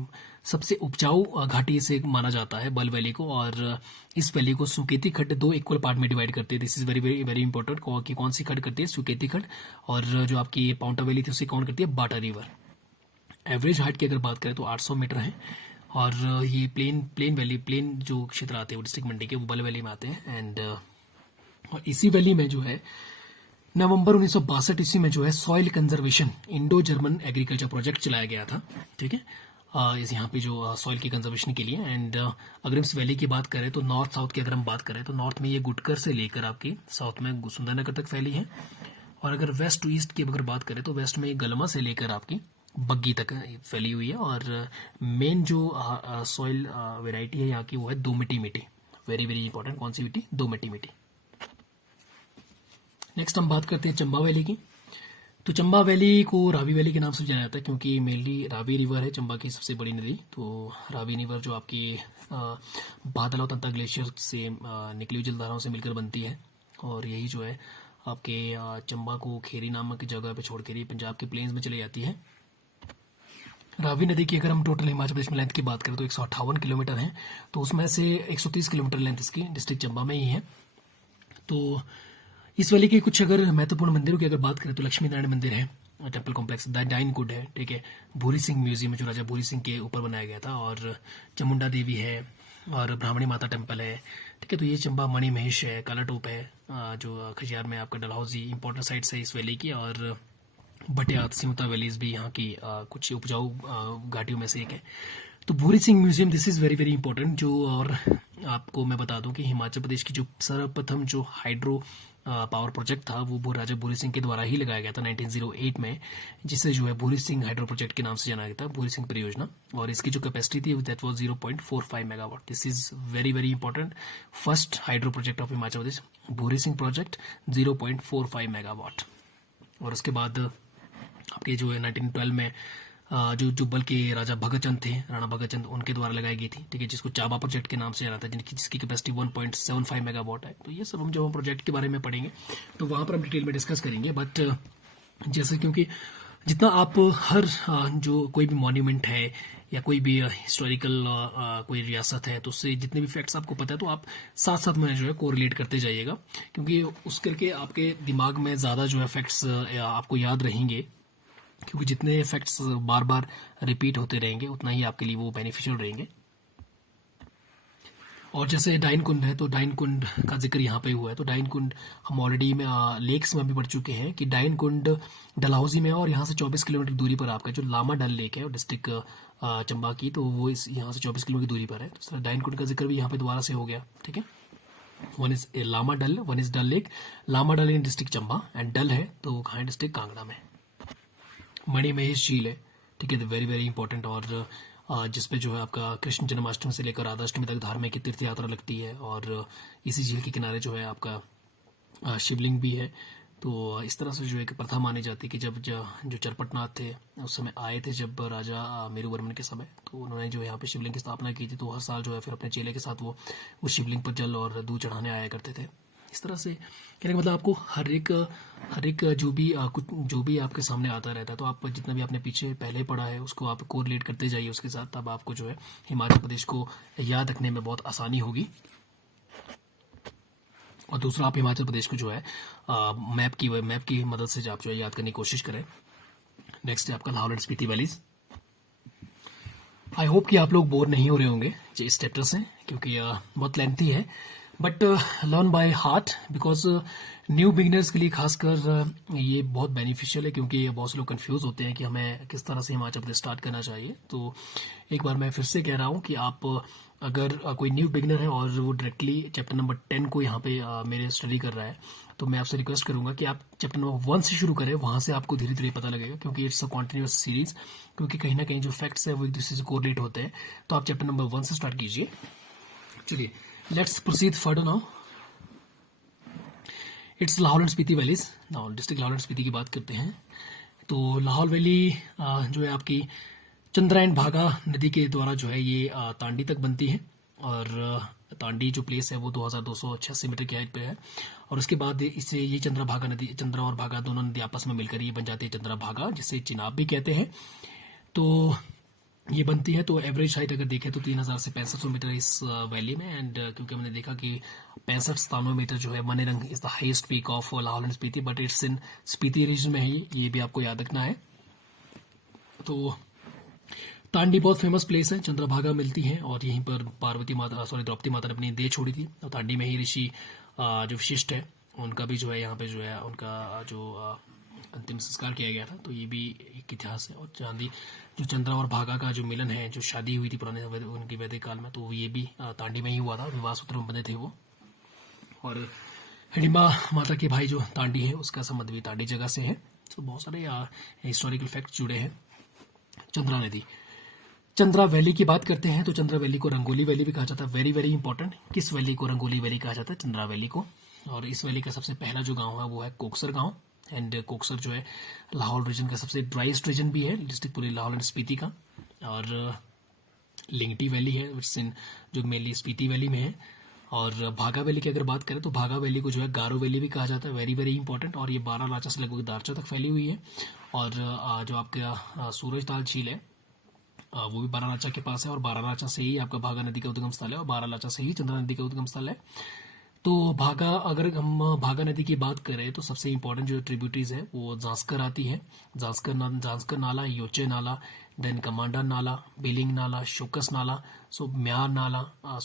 सबसे उपजाऊ घाटी से माना जाता है बल वैली को। और इस वैली को सुकेती खड्ड 2 इक्वल पार्ट में डिवाइड करते हैं। This is very very very important कि कौन सी खड्ड करती है, सुकेती खड्ड, और जो आपकी पाउंटा वैली थी उसे कौन करती है, बाटा रिवर। एवरेज हाइट की अगर बात करें तो 800 मीटर है और ये प्लेन वैली, प्लेन जो क्षेत्र आते हैं वो डिस्ट्रिक्ट मंडी के, वो बल वैली में आते हैं। एंड और इसी वैली में जो है नवंबर 1962 ईस्वी में जो है soil conservation Indo German agriculture project चलाया गया था, ठीक है, इस यहाँ पे जो सॉइल की कंजर्वेशन के लिए। एंड अगर इस वैली की बात करें तो नॉर्थ साउथ की अगर हम बात करें तो नॉर्थ में ये गुटकर से लेकर आपकी साउथ में सुंदरनगर तक फैली है। और अगर वेस्ट टू ईस्ट की अगर बात करें तो वेस्ट में गलमा से लेकर आपकी बग्गी तक फैली हुई है। और मेन जो सॉइल वेराइटी है यहाँ की वो है दोमिटी मिट्टी, वेरी वेरी इंपॉर्टेंट। कौन सी मिट्टी? दोमिटी मिट्टी। नेक्स्ट हम बात करते हैं चंबा वैली की। तो चंबा वैली को रावी वैली के नाम से जाना जाता है क्योंकि मेनली रावी रिवर है चंबा की सबसे बड़ी नदी। तो रावी रिवर जो आपकी बादल और तंता ग्लेशियर से निकली हुई जलधाराओं से मिलकर बनती है और यही जो है आपके चंबा को खेरी नामक जगह पे छोड़ कर पंजाब के प्लेन्स में चली जाती है। रावी नदी की अगर हम टोटल हिमाचल प्रदेश में लेंथ की बात करें तो 158 किलोमीटर है, तो उसमें से 130 किलोमीटर लेंथ इसकी डिस्ट्रिक्ट चंबा में ही है। तो इस वैली के कुछ अगर महत्वपूर्ण मंदिरों की अगर बात करें तो लक्ष्मी नारायण मंदिर है, टेम्पल कॉम्प्लेक्स, डाइन कुड है, ठीक है, भूरी सिंह म्यूजियम है जो राजा भूरी सिंह के ऊपर बनाया गया था, और चामुंडा देवी है और ब्राह्मणी माता टेम्पल है, ठीक है। तो ये चंबा मणि महेश है, काला टोप है जो खजियार में आपका डलहौजी इंपॉर्टेंट साइट्स है इस वैली की, और भटियात सिमता वैलीज भी यहाँ की कुछ उपजाऊ घाटियों में से एक है। तो Bhuri Singh museum, this is very very important. जो और आपको मैं बता दूं कि हिमाचल प्रदेश की जो सर्वप्रथम जो हाइड्रो पावर प्रोजेक्ट था वो राजा भूरी सिंह के द्वारा ही लगाया गया था 1908 में, जिसे जो है भूरी सिंह हाइड्रो प्रोजेक्ट के नाम से जाना गया था, भूरी सिंह परियोजना। और इसकी जो कैपेसिटी थी that was 0.45 megawatt. This is very very important, first hydro project of Himachal Pradesh, Bhuri Singh project 0.45 megawatt. और उसके बाद आपके जो है 1912 में जो जुब्बल के राजा भगत चंद थे, राणा भगत चंद, उनके द्वारा लगाई गई थी, ठीक है, जिसको चाबा प्रोजेक्ट के नाम से जाना था, जिसकी कैपेसिटी 1.75 मेगावाट है। तो ये सब हम जब हम प्रोजेक्ट के बारे में पढ़ेंगे तो वहाँ पर हम डिटेल में डिस्कस करेंगे। बट जैसे क्योंकि जितना आप हर जो कोई भी मॉन्यूमेंट है या कोई भी हिस्टोरिकल कोई रियासत है तो उससे जितने भी फैक्ट्स आपको पता है तो आप साथ साथ में जो है कोरिलेट करते जाइएगा, क्योंकि उस करके आपके दिमाग में ज़्यादा जो है फैक्ट्स आपको याद रहेंगे, क्योंकि जितने फैक्ट्स बार बार रिपीट होते रहेंगे उतना ही आपके लिए वो बेनिफिशियल रहेंगे। और जैसे डाइन कुंड है तो डाइन कुंड का जिक्र यहाँ पे हुआ है, तो डाइन कुंड हम ऑलरेडी में लेक्स में भी पढ़ चुके हैं कि डाइन कुंड डलहौजी में है और यहाँ से 24 किलोमीटर दूरी पर आपका जो लामा डल लेक है डिस्ट्रिक्ट चंबा की, तो वो इस यहाँ से 24 किलोमीटर की दूरी पर है। तो इस तरह डाइन कुंड का जिक्र भी यहाँ पे दोबारा से हो गया, ठीक है। One is Lama Dal, one is Dal lake. Lama Dal in district Chamba and Dal है तो वो कहाँ है, डिस्ट्रिक्ट कांगड़ा में। मणिमहेश झील है, ठीक है, वेरी वेरी इंपॉर्टेंट, और जिसपे जो है आपका कृष्ण जन्माष्टमी से लेकर राधाष्टमी तक धार्मिक तीर्थ यात्रा लगती है। और इसी झील के किनारे जो है आपका शिवलिंग भी है। तो इस तरह से जो एक प्रथा मानी जाती है कि जब जो चरपटनाथ थे उस समय आए थे, जब राजा मेरुवर्मन के समय, तो उन्होंने जो यहाँ पे शिवलिंग की स्थापना की थी। तो हर साल जो है फिर अपने चेले के साथ वो उस शिवलिंग पर जल और दूध चढ़ाने आया करते थे। इस तरह से कहने का मतलब आपको हर एक जो भी आपके सामने आता रहता है, तो आप जितना भी आपने पीछे पहले पढ़ा है उसको आप कोरिलेट करते जाइए उसके साथ, तब आपको जो है हिमाचल प्रदेश को याद रखने में बहुत आसानी होगी। और दूसरा, आप हिमाचल प्रदेश को जो है मैप की मदद से आप जो है याद करने की कोशिश करें। नेक्स्ट है आपका Lahaul and Spiti valleys. I hope कि आप लोग बोर नहीं हो रहे होंगे इस चैप्टर से, क्योंकि बहुत लेंथी है, but learn by heart, because new beginners के लिए खासकर ये बहुत बेनिफिशियल है, क्योंकि बहुत से लोग कंफ्यूज होते हैं कि हमें किस तरह से हिमाचल प्रदेश स्टार्ट करना चाहिए। तो एक बार मैं फिर से कह रहा हूँ कि आप अगर कोई न्यू बिगिनर है और वो डायरेक्टली चैप्टर नंबर 10 को यहाँ पे मेरे स्टडी कर रहा है, तो मैं आपसे रिक्वेस्ट करूंगा कि आप चैप्टर नंबर 1 से शुरू करें, वहां से आपको धीरे धीरे पता लगेगा, क्योंकि इट्स अ कॉन्टिन्यूस सीरीज, क्योंकि कहीं ना कहीं जो फैक्ट्स है वो एक दूसरे से कोरिलेट होते हैं। तो आप चैप्टर नंबर 1 से स्टार्ट कीजिए। चलिए, let's proceed further now. It's Lahaul and Spiti valleys. Now district Lahaul and Spiti की बात करते हैं। तो लाहौल वैली जो है आपकी चंद्रा एंड भागा नदी के द्वारा जो है ये तांडी तक बनती है। और तांडी जो प्लेस है वो 2286 मीटर की हाइट पे है। और उसके बाद इससे ये चंद्रा और भागा दोनों नदी आपस में मिलकर ये बन जाती है चंद्रा भागा, जिसे चिनाब भी कहते हैं। तो ये बनती है। तो एवरेज हाइट अगर देखें तो 3000 से 6500 मीटर इस वैली में। एंड क्योंकि हमने देखा कि 65-97 मीटर जो है Manirang is the highest peak of Lahaul and Spiti, but it's in Spiti region में है, ये भी आपको याद रखना है। तो तांडी बहुत फेमस प्लेस है, चंद्रभागा मिलती है और यहीं पर द्रौपदी माता ने अपनी देह छोड़ी थी। और तांडी में ही ऋषि जो वशिष्ठ है उनका भी जो है यहाँ पे जो है उनका जो अंतिम संस्कार किया गया था। तो ये भी एक इतिहास है। और चांदी जो चंद्रा और भागा का जो मिलन है, जो शादी हुई थी पुराने उनके वैदिक काल में, तो ये भी तांडी में ही हुआ था, विवाह सूत्र में बंधे थे वो। और हिडिंबा माता के भाई जो तांडी है उसका संबंध भी तांडी जगह से है। तो बहुत सारे हिस्टोरिकल फैक्ट जुड़े हैं। चंद्रा नदी, चंद्रा वैली की बात करते हैं तो चंद्रा वैली को रंगोली वैली भी कहा जाता है। वेरी वेरी इंपॉर्टेंट, किस वैली को रंगोली वैली कहा जाता है? चंद्रा वैली को। और इस वैली का सबसे पहला जो गांव है वो है कोकसर गांव। एंड कोकसर जो है लाहौल रीजन का सबसे ड्राइस्ट रीजन भी है, डिस्ट्रिक्ट पूरे लाहौल एंड स्पीति का। और लिंगटी वैली है जो मेनली स्पीति वैली में है। और भागा वैली की अगर बात करें तो भागा वैली को जो है गारो वैली भी कहा जाता है। Very very important. और ये बारालाचा से लगभग दारचा तक फैली हुई है। और जो आपका सूरजताल झील है वो भी बारालाचा के पास है। और बारालाचा से ही आपका भागा नदी का उद्गम स्थल है और बारालाचा से ही चंद्रा नदी का उद्गम स्थल है। तो अगर हम भागा नदी की बात करें तो सबसे इंपॉर्टेंट जो ट्रिब्यूटरीज है वो जांस्कर आती है। जांस्कर नाला, योचे नाला, देन कमांडर नाला, बिलिंग नाला, शोकस नाला, सो म्यार नाला,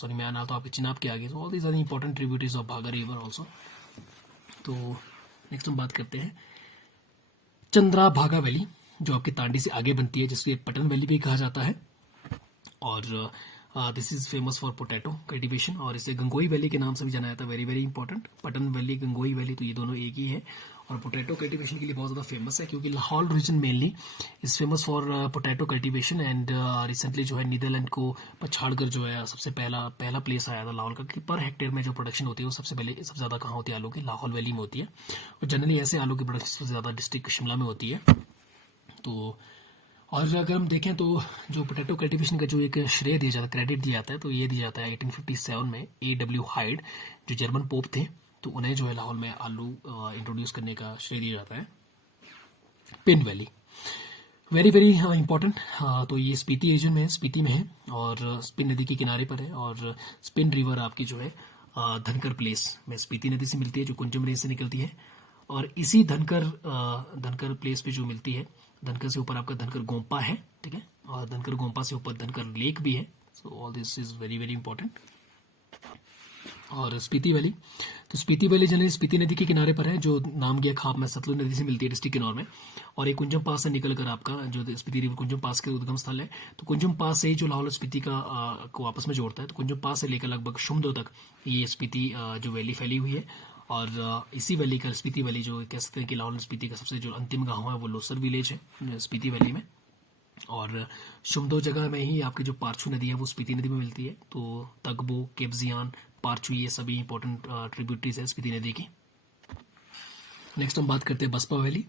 म्यार नाला तो आपके चिनाब के आगे। So all these are important tributaries of Bhaga river also. तो नेक्स्ट हम बात करते हैं चंद्रा भागा वैली, जो आपकी तांडी से आगे बनती है, जिसको पटन वैली भी कहा जाता है। और this is famous for potato cultivation, और इसे गंगोई वैली के नाम से भी जाना जाता है। Very very important, Pattan valley, Gangoi valley, तो ये दोनों एक ही है। और पोटैटो कल्टीवेशन के लिए बहुत ज़्यादा फेमस है, क्योंकि Lahaul region mainly is famous for potato cultivation. And recently जो है नीदरलैंड को पछाड़ कर जो है सबसे पहला प्लेस आया था लाहौल का, कि पर हेक्टेयर में जो प्रोडक्शन होती है वो सबसे ज़्यादा कहाँ होती है आलू की? लाहौल वैली में होती है। और जनरली ऐसे आलू की प्रोडक्शन सबसे ज़्यादा डिस्ट्रिक्ट शिमला में होती है। तो और अगर हम देखें तो जो पोटैटो कल्टीवेशन का जो एक श्रेय दिया जाता है, क्रेडिट दिया जाता है, तो ये दिया जाता है 1857 में A.W. हाइड, जो जर्मन पोप थे, तो उन्हें जो है लाहौल में आलू इंट्रोड्यूस करने का श्रेय दिया जाता है। Pin valley, very very important. तो ये स्पीति रीजन में है, स्पीति में है, और स्पिन नदी के किनारे पर है। और स्पिन रिवर आपकी जो है धनकर प्लेस में स्पीति नदी से मिलती है, जो कुंजम रेंज से निकलती है। और इसी धनकर प्लेस पे जो मिलती है, धनकर से ऊपर आपका धनकर गोंपा है, ठीक है। और धनकर गोंपा से ऊपर धनकर लेक भी है। So all this is very very important. और स्पीति वैली, तो स्पीति वैली जनरली स्पीति नदी के किनारे पर है, जो नाम गया खाप में सतलुज नदी से मिलती है डिस्ट्रिक्ट किन्नौर में। और ये कुंजम पास से निकलकर आपका जो स्पीति रिवर कुंजम पास के उद्गम स्थल है, तो कुंजम पास से ही जो लाहौल स्पीति का को आपस में जोड़ता है, तो कुंजम पास से लेकर लगभग शुमदो तक ये स्पीति जो वैली फैली हुई है। और इसी वैली का स्पीति वैली जो कह सकते हैं कि लाहौल स्पीति का सबसे जो अंतिम गाँव है वो लोसर विलेज है स्पीति वैली में। और शुमदो जगह में ही आपकी जो पारछू नदी है वो स्पीति नदी में मिलती है। तो तगबो, केब्जियान, पारछू ये सभी इंपॉर्टेंट ट्रिब्यूटरीज है स्पीति नदी की। नेक्स्ट हम बात करते हैं बसपा वैली।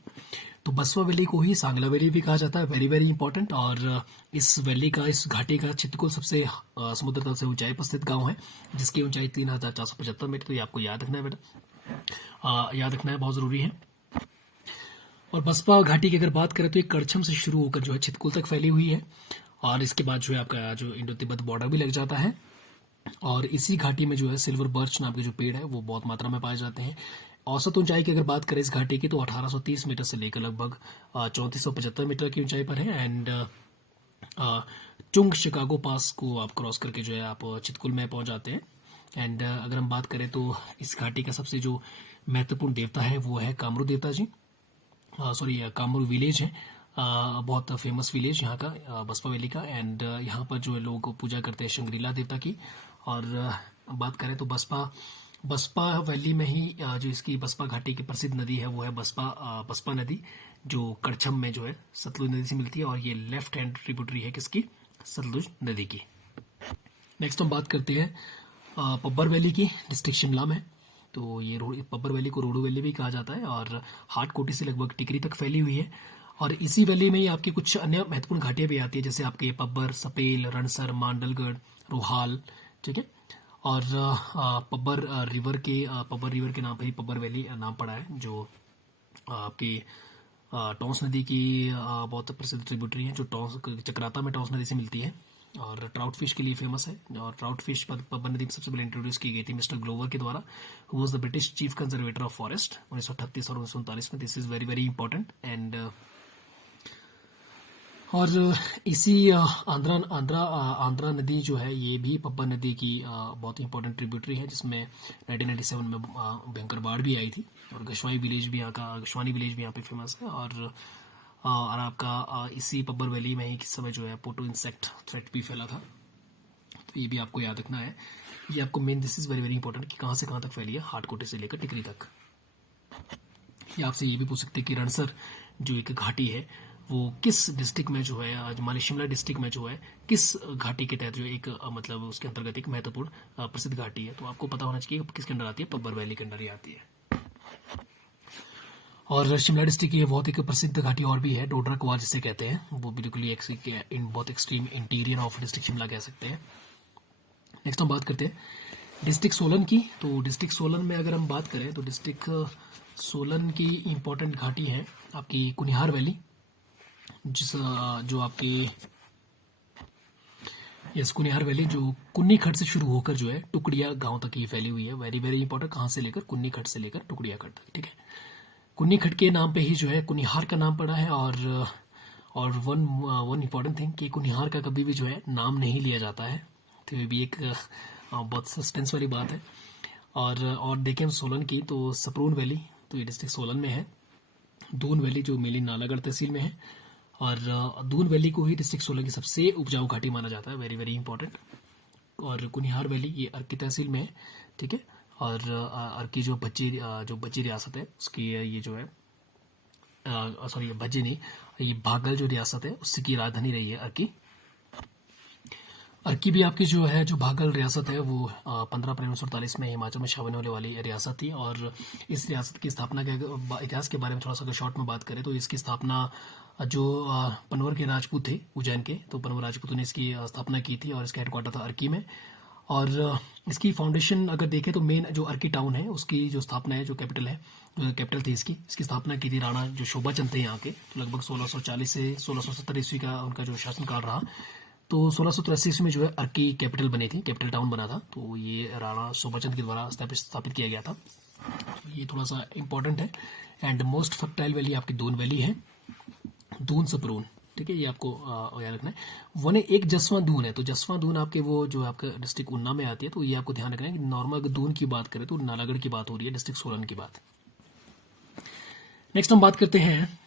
तो बसपा वैली को ही सांगला वैली भी कहा जाता है, वेरी वेरी इंपॉर्टेंट। और इस वैली का, इस घाटी का चित्रकूट सबसे समुद्र तल से ऊंचाई पर स्थित गांव है, जिसकी ऊंचाई 3475 मीटर। तो ये आपको याद रखना है बेटा, याद रखना है, बहुत जरूरी है। और बसपा घाटी की अगर बात करें तो ये करछम से शुरू होकर जो है चित्रकूट तक फैली हुई है, और इसके बाद जो है आपका जो इंडो तिब्बत बॉर्डर भी लग जाता है। और इसी घाटी में जो है सिल्वर बर्च नाम के जो पेड़ है वो बहुत मात्रा में पाए जाते हैं। औसत ऊंचाई की अगर बात करें इस घाटी की तो 1830 मीटर से लेकर लगभग 3475 मीटर की ऊंचाई पर है। एंड चुंग शिकागो पास को आप क्रॉस करके जो है आप चितकुल में पहुंच जाते हैं। एंड अगर हम बात करें तो इस घाटी का सबसे जो महत्वपूर्ण देवता है वो है कामरू देवता जी, सॉरी कामरू विलेज है, बहुत फेमस विलेज यहाँ का बसपा वैली का। एंड यहाँ पर जो है लोग पूजा करते हैं शंग्रीला देवता की। और बात करें तो बसपा वैली में ही जो इसकी बसपा घाटी की प्रसिद्ध नदी है वो है बसपा नदी, जो कड़छम में जो है सतलुज नदी से मिलती है। और ये लेफ्ट हैंड ट्रिब्यूटरी है किसकी, सतलुज नदी की। नेक्स्ट हम बात करते हैं पब्बर वैली की, डिस्ट्रिक्ट शिमला में। तो ये पब्बर वैली को रोडू वैली भी कहा जाता है और हाटकोटी से लगभग टिकरी तक फैली हुई है। और इसी वैली में ही आपकी कुछ अन्य महत्वपूर्ण घाटियां भी आती है, जैसे आपके पब्बर, सपेल, रणसर, मांडलगढ़, रोहाल, ठीक है। और पब्बर रिवर के नाम पर ही पब्बर वैली नाम पड़ा है, जो आपकी टॉन्स नदी की बहुत प्रसिद्ध ट्रिब्यूटरी है, जो चक्राता में टॉन्स नदी से मिलती है। और ट्राउट फिश के लिए फेमस है। और ट्राउट फिश पब्बर नदी में सबसे पहले इंट्रोड्यूस की गई थी मिस्टर ग्लोवर के द्वारा, who was the British chief conservator of forest 1938 और 1939 में। This is very very important. And और इसी आंध्रा नदी जो है ये भी पब्बर नदी की बहुत इंपॉर्टेंट ट्रिब्यूटरी है, जिसमें 1997 में भयंकर बाढ़ भी आई थी। और गशवानी विलेज भी यहाँ पे फेमस है। और आपका इसी पब्बर वैली में ही किस समय जो है पोटो इंसेक्ट थ्रेट भी फैला था, तो ये भी आपको याद रखना है। ये आपको main, this is very very important कि कहाँ से कहाँ तक फैली है, हाटकोटे से लेकर टिकरी तक। ये आपसे ये भी पूछ सकते हैं कि रणसर जो एक घाटी है वो किस डिस्ट्रिक्ट में जो है, आज हमारे शिमला डिस्ट्रिक्ट में जो है किस घाटी के तहत जो एक मतलब उसके अंतर्गत एक महत्वपूर्ण प्रसिद्ध घाटी है। तो आपको पता होना चाहिए किसके अंडर आती है, पब्बर वैली के अंडर ही आती है। और शिमला डिस्ट्रिक्ट की ये बहुत एक प्रसिद्ध घाटी और भी है, डोडरा कुआं जिसे कहते हैं, वो बिल्कुल इन बहुत extreme interior of district Shimla कह सकते हैं। नेक्स्ट हम बात करते हैं डिस्ट्रिक्ट सोलन की। तो डिस्ट्रिक्ट सोलन में अगर हम बात करें तो डिस्ट्रिक्ट सोलन की इंपॉर्टेंट घाटी है आपकी कुनिहार वैली, जो आपकी यस कुनिहार वैली जो कुन्नी खट से शुरू होकर जो है टुकड़िया गांव तक ही फैली हुई है। वेरी वेरी इंपॉर्टेंट, कहाँ से लेकर, कुन्नी खट से लेकर टुकड़िया खट तक, ठीक है। कुन्नी खट के नाम पे ही जो है कुनिहार का नाम पड़ा है। और वन इंपॉर्टेंट थिंग कि कुनिहार का कभी भी जो है नाम नहीं लिया जाता है, तो ये भी एक बहुत सस्पेंस वाली बात है। और देखें हम सोलन की तो सपरून वैली, तो ये डिस्ट्रिक्ट सोलन में है। दून वैली जो मेनली नालागढ़ तहसील में है, और दून वैली को ही डिस्ट्रिक्ट सोलन की सबसे उपजाऊ घाटी माना जाता है, वेरी वेरी इंपॉर्टेंट। और कुनिहार वैली ये अर्की तहसील में है, ठीक है। और अर्की जो बज्जी रियासत है उसकी ये जो है सॉरी बज्जी नहीं, ये भागल जो रियासत है उसकी राजधानी रही है अर्की। अर्की भी आपकी जो है जो भागल रियासत है वो 15 अप्रैल 1948 में हिमाचल में शामिल होने वाली रियासत थी। और इस रियासत की स्थापना के इतिहास के बारे में थोड़ा सा अगर शॉर्ट में बात करें तो इसकी स्थापना जो पनवर के राजपूत थे उज्जैन के, तो पनवर राजपूतों ने इसकी स्थापना की थी और इसका हेडक्वार्टर था अर्की में। और इसकी फाउंडेशन अगर देखें तो मेन जो अर्की टाउन है उसकी जो स्थापना है, जो कैपिटल थी इसकी स्थापना की थी राणा जो शोभा चंद थे यहाँ के, तो लगभग 1640 से 1670 ईस्वी का उनका जो शासनकाल रहा। तो 1683 ईस्वी में जो है अर्की कैपिटल बनी थी, कैपिटल टाउन बना था, तो ये राणा शोभा चंद के द्वारा स्थापित किया गया था। तो ये थोड़ा सा इंपॉर्टेंट है। एंड मोस्ट फर्टाइल वैली आपकी दून वैली है, दून सपरून, ठीक है, ये आपको याद रखना है। वन एक जसवां दून है, तो जसवां दून आपके वो जो आपका डिस्ट्रिक्ट उन्ना में आती है, तो ये आपको ध्यान रखना है कि नॉर्मल अगर दून की बात करें तो नालागढ़ की बात हो रही है, डिस्ट्रिक्ट सोलन की बात। नेक्स्ट हम बात करते हैं,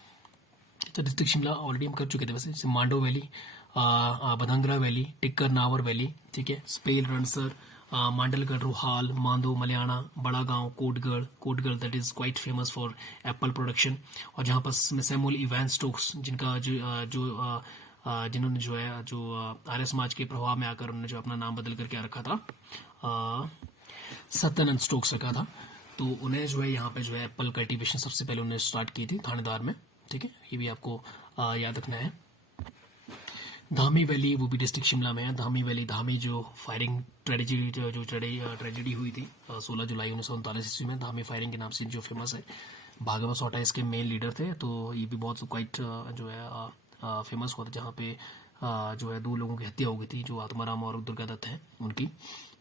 तो डिस्ट्रिक्ट शिमला ऑलरेडी हम कर चुके थे वैसे, जैसे मांडो वैली, बधंगरा वैली, टिक्कर नावर वैली, ठीक है, स्पेल रणसर, मांडलगढ़, रोहाल, मांदो, मलयाना, बड़ा गांव, Kotgarh that is quite famous for apple production, और जहाँ पर सैमुअल इवान स्टोक्स, जिनका जिन्होंने जो है जो आर्य समाज के प्रभाव में आकर उन्होंने जो अपना नाम बदल करके रखा था, सत्यानंद स्टोक्स रखा था, तो उन्हें जो है यहाँ पे जो है एप्पल कल्टीवेशन सबसे पहले उन्होंने स्टार्ट की थी थानेदार में, ठीक है, ये भी आपको याद रखना है। धामी वैली वो भी डिस्ट्रिक्ट शिमला में है। धामी वैली, धामी जो फायरिंग ट्रेजेडी हुई थी 16 जुलाई 1939 ईस्वी में, धामी फायरिंग के नाम से जो फेमस है। भागवत सोटा इसके मेन लीडर थे, तो ये भी बहुत क्वाइट जो है फेमस हुआ था, जहाँ पे जो है 2 लोगों की हत्या हो गई थी, जो आत्माराम और दुर्गा दत्त हैं उनकी।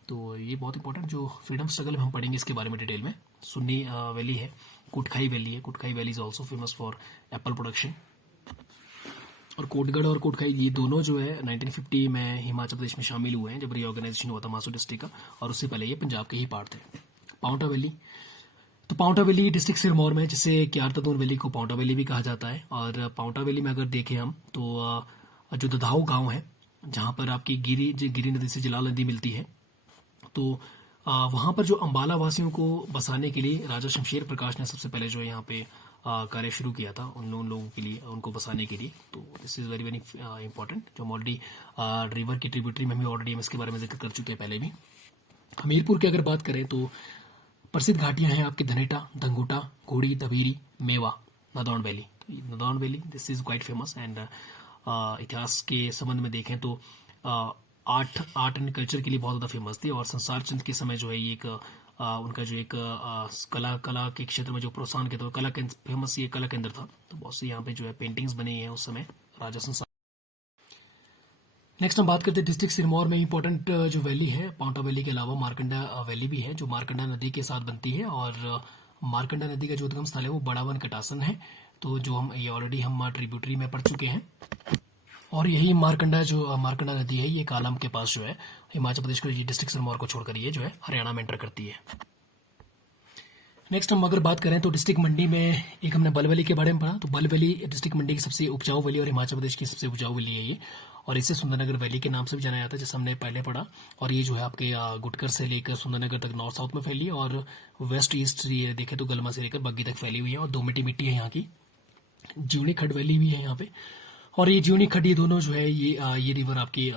तो ये बहुत इंपॉर्टेंट जो फ्रीडम स्ट्रगल में हम पढ़ेंगे इसके बारे में डिटेल में। सुन्नी वैली है, कुटखाई वैली है, Kotkhai valley is also famous for apple production. और कोटगढ़ और कोटखाई ये दोनों जो है 1950 में हिमाचल प्रदेश में शामिल हुए हैं, जब रीऑर्गेनाइजेशन हुआ था मासू डिस्ट्रिक्ट का, और उससे पहले ये पंजाब के ही पार्ट थे। पाउंटा वैली, तो पाउंटा वैली डिस्ट्रिक्ट सिरमौर में, जिसे क्यारतदून वैली को पाउंटा वैली भी कहा जाता है। और पाउंटा वैली में अगर देखें हम तो जो ददाऊ गांव है, जहाँ पर आपकी गिरी नदी से जलाल नदी मिलती है, तो वहाँ पर जो अंबाला वासियों को बसाने के लिए राजा शमशेर प्रकाश ने सबसे पहले जो है यहाँ पे कार्य शुरू किया था उन लोगों के लिए, उनको बसाने के लिए। तो this is very very important, जो हम ऑलरेडी रिवर की ट्रिब्यूटरी में भी ऑलरेडी हम इसके बारे में जिक्र कर चुके हैं पहले भी। हमीरपुर की अगर बात करें तो प्रसिद्ध घाटियां हैं आपकी धनेटा, धंगुटा, घोड़ी, दबीरी, मेवा, नदौन वैली। तो Nadaun valley this is quite famous. And इतिहास के संबंध में देखें तो आर्ट एंड कल्चर के लिए बहुत ज़्यादा फेमस थी, और संसार चंद के समय जो है ये एक उनका जो एक कला के क्षेत्र में जो प्रोत्साहन के, तो कला के फेमस ये कला केंद्र था, तो बहुत सी यहाँ पे जो है पेंटिंग्स बनी हैं उस समय राजा संसार। नेक्स्ट हम बात करते हैं डिस्ट्रिक्ट सिरमौर में इंपॉर्टेंट जो वैली है, पाउंटा वैली के अलावा मारकंडा वैली भी है, जो मारकंडा नदी के साथ बनती है। और मारकंडा नदी का जो उद्गम स्थल है वो बड़ावन कटासन है, तो जो हम ये ऑलरेडी हम ट्रिब्यूटरी में पढ़ चुके हैं। और यही मारकंडा नदी है, ये कालम के पास जो है हिमाचल प्रदेश को, डिस्ट्रिक्ट सिरमौर को छोड़कर ये जो है हरियाणा में एंटर करती है। नेक्स्ट हम अगर बात करें तो डिस्ट्रिक्ट मंडी में एक हमने बल वैली के बारे में पढ़ा, तो बल वैली डिस्ट्रिक्ट मंडी की सबसे उपजाऊ वैली और हिमाचल प्रदेश की सबसे उपजाऊ वैली है ये, और इसे सुंदरनगर वैली के नाम से भी जाना जाता है, जैसे हमने पहले पढ़ा। और ये जो है आपके गुटकर से लेकर सुंदरनगर तक नॉर्थ साउथ में फैली है, और वेस्ट ईस्ट ये देखें तो गलमा से लेकर बग्गी तक फैली हुई है, और दोमटी मिट्टी है यहाँ की। जीवनी खड वैली भी है यहाँ पे, और ये जीवनी खड, ये दोनों जो है ये रिवर आपकी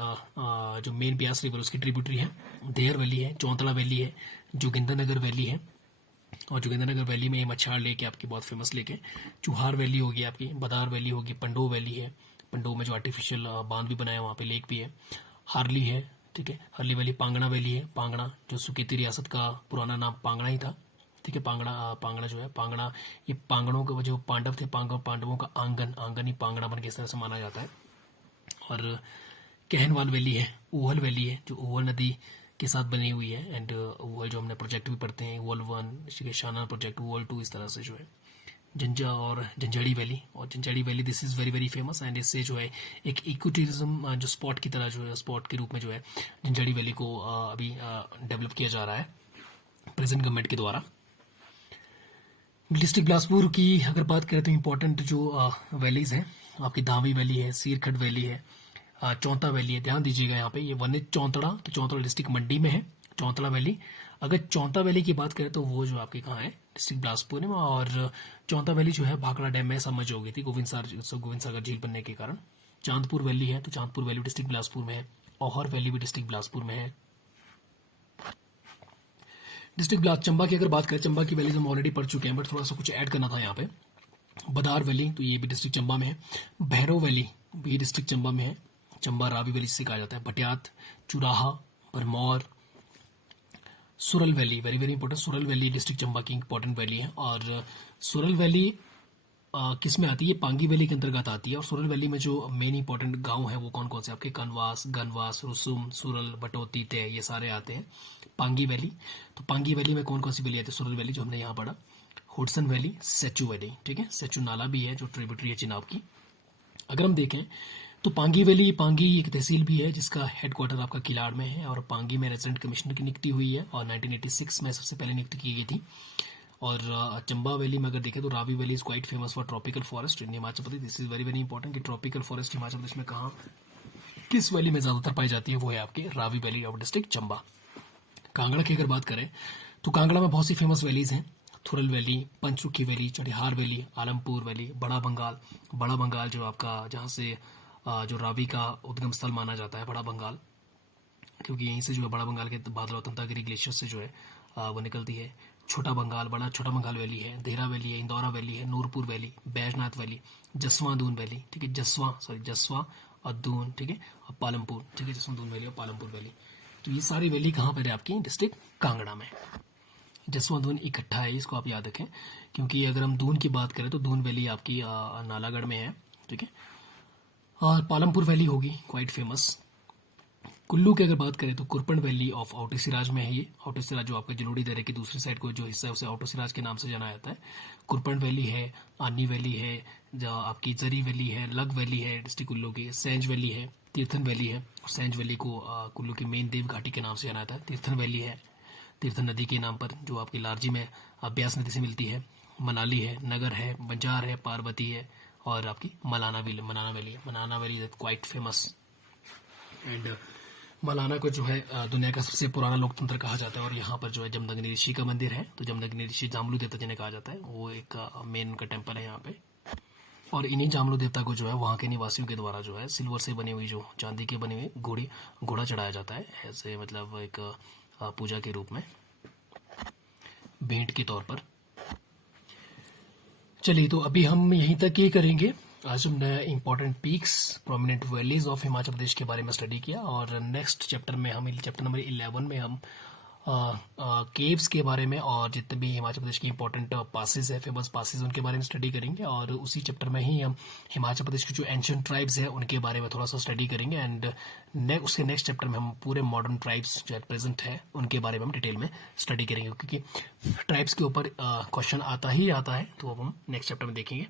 जो मेन ब्यास रिवर उसकी ट्रिब्यूटरी है। देयर वैली है, चौंतला वैली है, जोगिंदरनगर वैली है, और जोगिंदरनगर वैली में मच्छाड़ लेक है आपकी, बहुत फेमस लेक है। चुहार वैली होगी आपकी, बदार वैली होगी, पंडो वैली है, पंडो में जो आर्टिफिशियल बांध भी बनाया वहाँ पे लेक भी है। हारली है, ठीक है, हारली वैली। पांगणा वैली है, पांगणा जो सुकेती रियासत का पुराना नाम पांगणा ही था, ठीक है। पांगणा जो है, पांगणा ये पांगणों के जो पांडव थे, पांडवों का आंगन ही पांगणा बन के इस तरह से माना जाता है। और कहनवाल वैली है, ओवल वैली है, जो ओवल नदी के साथ बनी हुई है। एंड ओवल जो हमने प्रोजेक्ट भी पढ़ते हैं, ओवल 1, शाना प्रोजेक्ट, ओवल 2, इस तरह से जो है। जंजड़ी वैली, और Janjehli valley this is very very famous, and इससे जो है एक इको टूरिज्म जो स्पॉट की तरह जो है, स्पॉट के रूप में जो है जंजड़ी वैली को अभी डेवलप किया जा रहा है प्रेजेंट गवर्नमेंट के द्वारा। डिस्ट्रिक्ट बिलासपुर की अगर बात करें तो इंपॉर्टेंट जो वैलीज हैं आपकी, धावी वैली है, सीरखड वैली है, चौंता वैली है। ध्यान दीजिएगा यहाँ पे, ये वन है चौंतड़ा, तो चौंतड़ा डिस्ट्रिक्ट मंडी में है चौंतड़ा वैली। अगर चौंता वैली की बात करें तो वो जो आपके कहाँ है, डिस्ट्रिक्ट बिलासपुर में। और चौंता वैली जो है भाखड़ा डैम में समझ हो गई थी गोविंद सागर झील बनने के कारण। चांदपुर वैली है, तो चांदपुर वैली डिस्ट्रिक्ट बिलासपुर में है। औहर वैली भी डिस्ट्रिक्ट बिलासपुर में है। चंबा की अगर बात करें, चंबा की वैलीज हम ऑलरेडी पढ़ चुके हैं, बट थोड़ा सा कुछ ऐड करना था यहाँ पे। बदार वैली, तो ये भी डिस्ट्रिक्ट चंबा में है। भैरव वैली भी डिस्ट्रिक्ट चंबा में है, चंबा रावी वैली जिसे कहा जाता है। Bhattiyat, Churah, Bharmour, Sural valley, very very important, Sural valley district Chamba की इंपॉर्टेंट वैली है। और सुरल वैली किस में आती है, पांगी वैली के अंतर्गत आती है। और सुरल वैली में जो मेन इंपॉर्टेंट गांव है वो कौन कौन से आपके, कनवास, गनवास, रुसुम, सुरल, बटोती, तय, ये सारे आते हैं पांगी वैली। तो पांगी वैली में कौन कौन सी वैली आती है, सुरल वैली जो हमने यहाँ पढ़ा, हुडसन वैली, सेचू वैली, ठीक है। सेचू नाला भी है जो ट्रिब्यूटरी है चिनाब की। अगर हम देखें तो पांगी वैली, पांगी एक तहसील भी है जिसका हेडक्वार्टर आपका किलाड़ में है, और पांगी में रेजिडेंट कमिश्नर की नियुक्ति हुई है और 1986 में सबसे पहले नियुक्ति की गई थी। और चंबा वैली में अगर देखें तो Ravi valley is quite famous for tropical forest in Himachal Pradesh. This is very very important कि ट्रॉपिकल फॉरेस्ट हिमाचल प्रदेश में कहाँ, किस वैली में ज़्यादातर पाई जाती है, वो है आपकी Ravi valley of district Chamba. Kangra की अगर बात करें तो कांगड़ा में बहुत सी फेमस वैलीज हैं। Thural valley, Pancharukhi valley, Chadhiyar valley, Alampur valley, बड़ा बंगाल जो आपका, जहाँ से जो रावी का उद्गम स्थल माना जाता है बड़ा बंगाल, क्योंकि यहीं से जो है बड़ा बंगाल के बादल और तंतागिरी ग्लेशियर से जो है वो निकलती है। छोटा बंगाल वैली है, देहरा वैली है, इंदौरा वैली है, Nurpur valley, Baijnath valley, Jaswan Doon valley, ठीक है, जसवां और दून, ठीक है, और पालमपुर, ठीक है, जसवां दून वैली और पालमपुर वैली। तो ये सारी वैली कहाँ पर है आपकी, डिस्ट्रिक्ट कांगड़ा में। जसवां दून इकट्ठा है, इसको आप याद रखें, क्योंकि अगर हम दून की बात करें तो दून वैली आपकी नालागढ़ में है, ठीक है, और पालमपुर वैली होगी क्वाइट फेमस। कुल्लू की अगर बात करें तो कुरपन वैली ऑफ आउटर सिराज में है ये। आउटर सिराज जो आपका जलोड़ी दर्रे की दूसरी साइड को जो हिस्सा है उसे आउटर सिराज के नाम से जाना जाता है। कुरपन वैली है, आनी वैली है, जो आपकी जरी वैली है, लग वैली है डिस्ट्रिक्ट कुल्लू की, सेंज वैली है, तीर्थन वैली है। सेंज वैली को कुल्लू की मेन देव घाटी के नाम से जाना जाता है। तीर्थन वैली है, तीर्थन नदी के नाम पर, जो आपकी लारजी में ब्यास नदी से मिलती है। मनाली है, नगर है, बंजार है, पार्वती है, और आपकी मनाना वैली है। मनाना valley is quite famous. And Malana को जो है दुनिया का सबसे पुराना लोकतंत्र कहा जाता है, और यहाँ पर जो है जमदग्नि ऋषि का मंदिर है। तो जमदग्नि ऋषि जामलू देवता जिन्हें कहा जाता है, वो एक मेन उनका टेम्पल है यहाँ पे। और इन्हीं जामलू देवता को जो है वहाँ के निवासियों के द्वारा जो है सिल्वर से बनी हुई, जो चांदी के बने हुए घोड़ा चढ़ाया जाता है, ऐसे मतलब एक पूजा के रूप में, भेंट के तौर पर। चलिए, तो अभी हम यहीं तक ही करेंगे। आज हमने important peaks, prominent valleys of Himachal Pradesh के बारे में स्टडी किया, और नेक्स्ट चैप्टर में हम, चैप्टर नंबर 11 में हम केव्स के बारे में और जितने भी हिमाचल प्रदेश की इंपॉर्टेंट पासेस है, फेमस पासेस, उनके बारे में स्टडी करेंगे। और उसी चैप्टर में ही हम हिमाचल प्रदेश की जो एंशिएंट ट्राइब्स है उनके बारे में थोड़ा सा स्टडी करेंगे। एंड उसके नेक्स्ट चैप्टर में हम पूरे मॉडर्न ट्राइब्स जो प्रेजेंट है उनके बारे में हम डिटेल में स्टडी करेंगे, क्योंकि ट्राइब्स के ऊपर क्वेश्चन आता ही आता है, तो अब हम नेक्स्ट चैप्टर में देखेंगे।